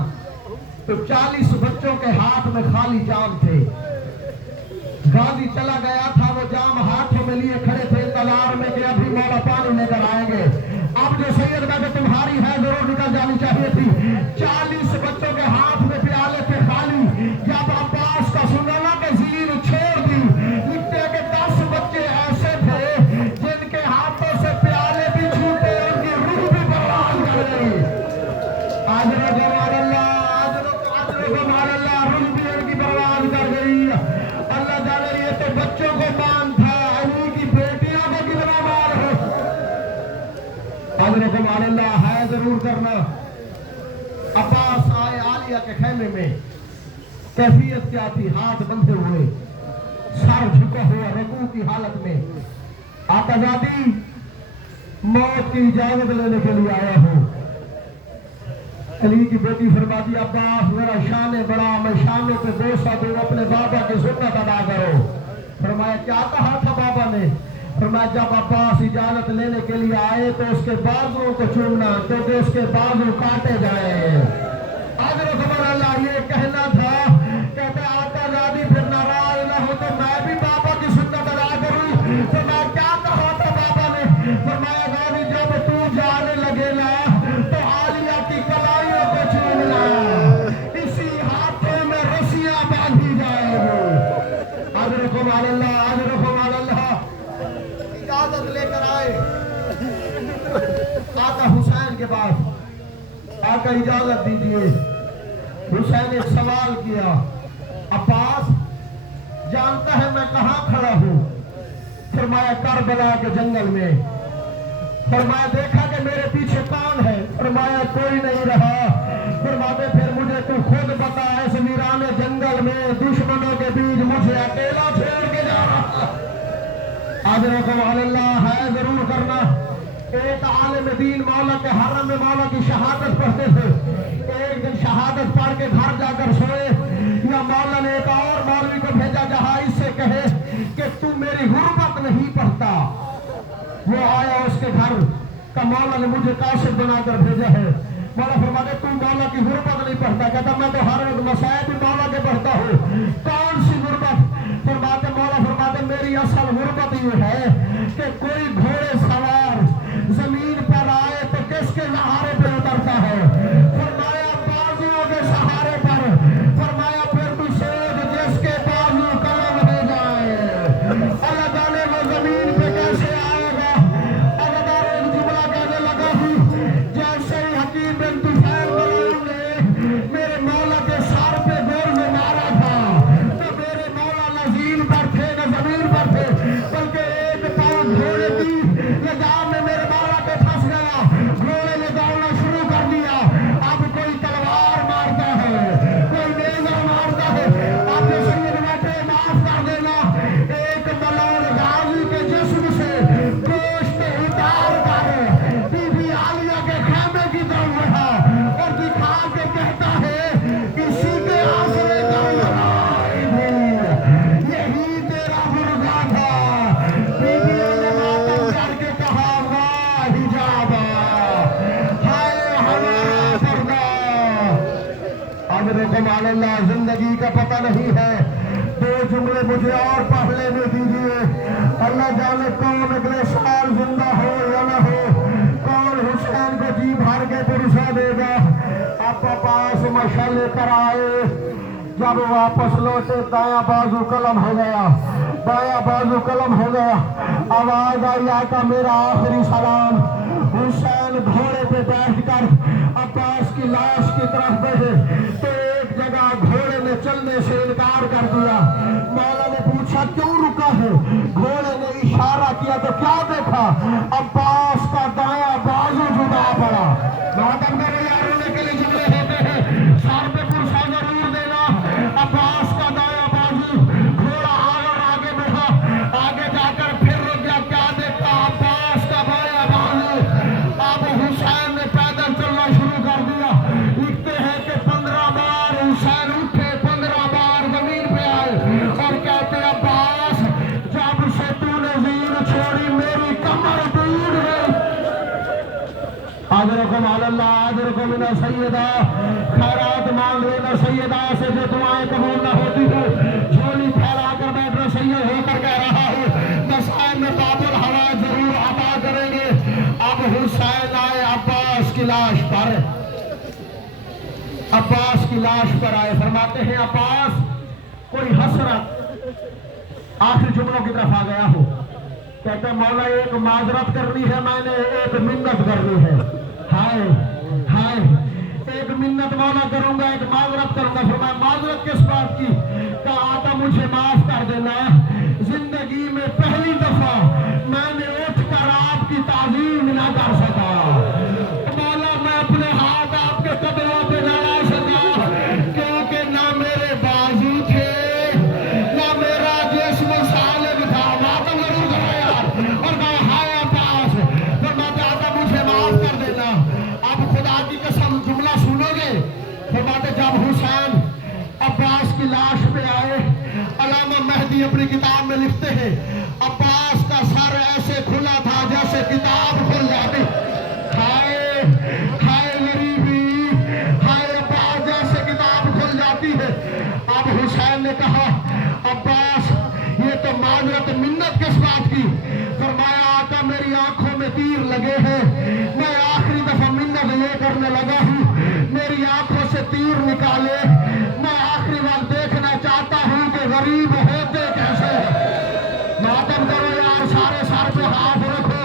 तो 40 बच्चों के हाथ में खाली जाम थे। गाजी चला गया था, वो जाम हाथों में लिए खड़े थे तलार में कि अभी मौला पानी लेकर आएंगे। अब जो सैयद का तुम्हारी है जरूर निकल जानी चाहिए थी। 40 बच्चों के हाथ में प्याले थे खाली। जब अब्बास का सुना के जीर छोड़ दी, लिखते के 10 बच्चे ऐसे थे जिनके हाथों से प्याले भी छूटे, उनकी रूह भी बर्बाद कर गई। आज अल्लाह, रूह भी उनकी बर्बाद कर गई। अल्लाह जाने ये तो बच्चों को मान था, अली की बेटियों को कितना मान हो। हजरत अल्लाह है जरूर करना। अब्बास आए आलिया के खेमे में, कैफियत क्या थी? हाथ बंधे हुए, सर झुका हुआ रकू की हालत में। आकाजादी मौत की इजाजत लेने के लिए आया हूँ। अली की बेटी फरमाती अब्बास मेरा शान बड़ा, मैं शानों पे बोसा दूं, अपने बाबा की सुन्नत अदा करो। फरमाया क्या कहा था बाबा ने? फरमाया जब अब्बास इजाजत लेने के लिए आए तो उसके बाजुओं को चूमना, क्योंकि उसके बाजू काटे जाए। हजरत अल्लाह ये कहना था, कहते आका जादी फिर नाराज ना हो तो मैं भी बाबा की सुन्नत अदा करूं। तो मैं क्या कहा था बाबा ने? फरमाया गाजी जब तू जाने लगे ना तो आलिया की कलाइयों को चूमना, इसी हाथों में रस्सियां बांधी जाएंगी। हजरत अल्लाह, हजरत अल्लाह इजाजत लेकर आए आका हुसैन के पास। आका इजाजत दीजिए। हुसैन ने सवाल किया अब्बास जानता है मैं कहाँ खड़ा हूँ? फरमाया करबला के जंगल में। फरमाया देखा कि मेरे पीछे कौन है? फरमाया कोई नहीं रहा। फरमाते फिर मुझे तू खुद बता, इस वीराने जंगल में दुश्मनों के बीच मुझे अकेला छोड़ के जा रहा। आज अल्लाह है जरूर करना। एक आलिम दीन मौला के हरम में मौला की शहादत पढ़ते थे। एक दिन शहादत पढ़ के घर जाकर सोए, या मौला ने एक और मौलवी को भेजा जहाँ इससे कहे कि तू मेरी गुर्बत नहीं पढ़ता। वो आया उसके घर का, मौला ने मुझे काशिफ बनाकर भेजा है। मौला फरमाते तू मौला की गुर्बत नहीं पढ़ता। कहता मैं तो हर वक्त मसायब भी मौला के पढ़ता हूँ। कौन सी गुर्बत? फरमाते मौला फरमाते मेरी असल गुर्बत ये है कि कोई घोड़े सवार जमीन पर आए तो किसके सहारे पे उतरता है? फरमाया बाजुओं के सहारे पर। फरमाया फिर तू सोच जिसके बाजू कलम हो जाए, अल्लाह जाने वो जमीन पे कैसे आएगा। अगर एक जुमला कहने लगा हूँ, जैसे ही हकीम बिन तुफैल ने मेरे मौला के सर पे गोल में मारा था, तो मेरे मौला न ज़मीन पर थे न जमीन पर थे, बल्कि एक पाँव घोड़े की जिंदगी का पता नहीं है। 2 जुमले मुझे और पढ़ लेने दीजिए। अल्लाह जाने कौन अगले साल जिंदा हो या ना हो, कौन हुसैन को जी भर के पुरसा देगा। अब पास मशाल लेकर आए, जब वापस लौटे दाया बाजू कलम हो गया, बाया बाजू कलम हो गया। आवाज आई आका मेरा आखिरी सलाम। हुसैन घोड़े पे बैठकर अब्बास की लाश की तरफ बढ़े तो एक जगह घोड़े ने चलने से इनकार कर दिया। मौला ने पूछा क्यों रुका है? घोड़े ने इशारा किया तो क्या देखा? अब्बास का दाया बाजू जुदा पड़ा। मातम करे यार, रोने के लिए जुमले होते हैं, सर पे पुरसा जरूर देना। अब्बास का दाया बाजू, घोड़ा आगे बढ़ा, आगे जाकर फिर रुक गया। क्या देखा? अब्बास का बाया बाजू। अब हुसैन ने पैदल चलना शुरू कर दिया। लिखते हैं कि 15 बार हुसैन उठे, 15 बार जमीन पे आए और कहते अब्बास जब से तूने ज़ीन छोड़ी मेरी कमर टूट गई। आजरकुम अल्लाह, आजरकुम मिना सैयदा, खैरात मांग लेना सैयदा से जो दुआएं कबूल न होती हो। झोली फैला कर बैठना सैयद होकर कह रहा हूँ, मसाइब में बाबुल हवा जरूर अदा करेंगे। अब हुसैन आए अब्बास की लाश पर, अब्बास की लाश पर आए। फरमाते हैं अब्बास कोई हसरत आखिर जुमलों की तरफ आ गया हो। कहते मौला एक माजरत करनी है, मैंने एक मिन्नत करनी है। हाय हाय, एक मिन्नत मौला करूंगा, एक माजरत करूंगा। फरमाया माजरत किस बात की? कहा आका मुझे माफ कर देना, जिंदगी में पहली दफा मैंने उठकर आपकी ताज़ीम ना कर सका। मौला मैं अपने हाथ आपके कदमों पे ना ला सका, क्योंकि ना मेरे बाजू थे, ना मेरा जिस्म सालिम था। मातम जरूर करो यार, और कहा हाय अब्बास, फरमाते आका मुझे माफ कर देना। अब खुदा की कसम जुमला सुनोगे। फरमाते जब हुसैन अब्बास की लाश पे आए, अलामा मेहदी अपनी किताब में लिखते हैं अब्बास का सर ऐसे खुला था जैसे किताब खुल जाती। हाय हाय गरीबी, हाय अब्बास जैसे किताब खुल जाती है। अब हुसैन ने कहा अब्बास ये तो माजरत मिन्नत किस बात की? फरमाया आका मेरी आंखों में तीर लगे हैं, मैं आखिरी दफा मिन्नत ये करने लगा हूँ, मेरी आंखों से तीर निकाले। मैं आखिरी वक्त देखना चाहता हूँ कि गरीब होते कैसे। मातम करो यार, सारे सर पे हाथ रखो,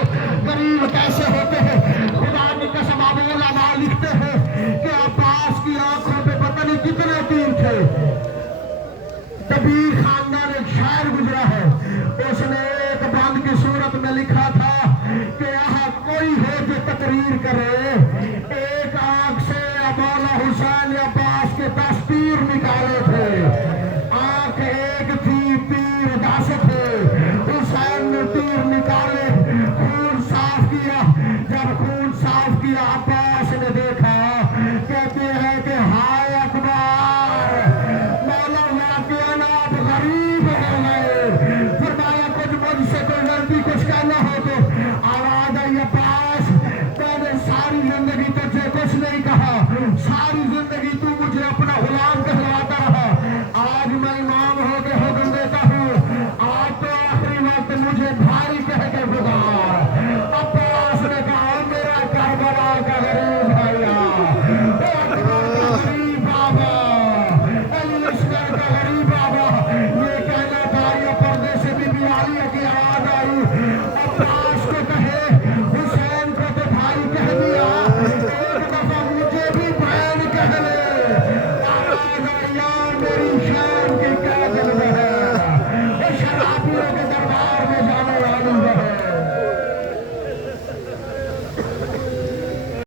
गरीब कैसे होते हैं। खुदा की कसम अबू उलमा लिखते हैं कि अब्बास की आंखों पे पता नहीं कितने तीर थे। कबीर खानदान एक शायर गुजरा है, उसने एक बंद की सूरत में लिखा था कि यहाँ कोई हो जो तकरीर करे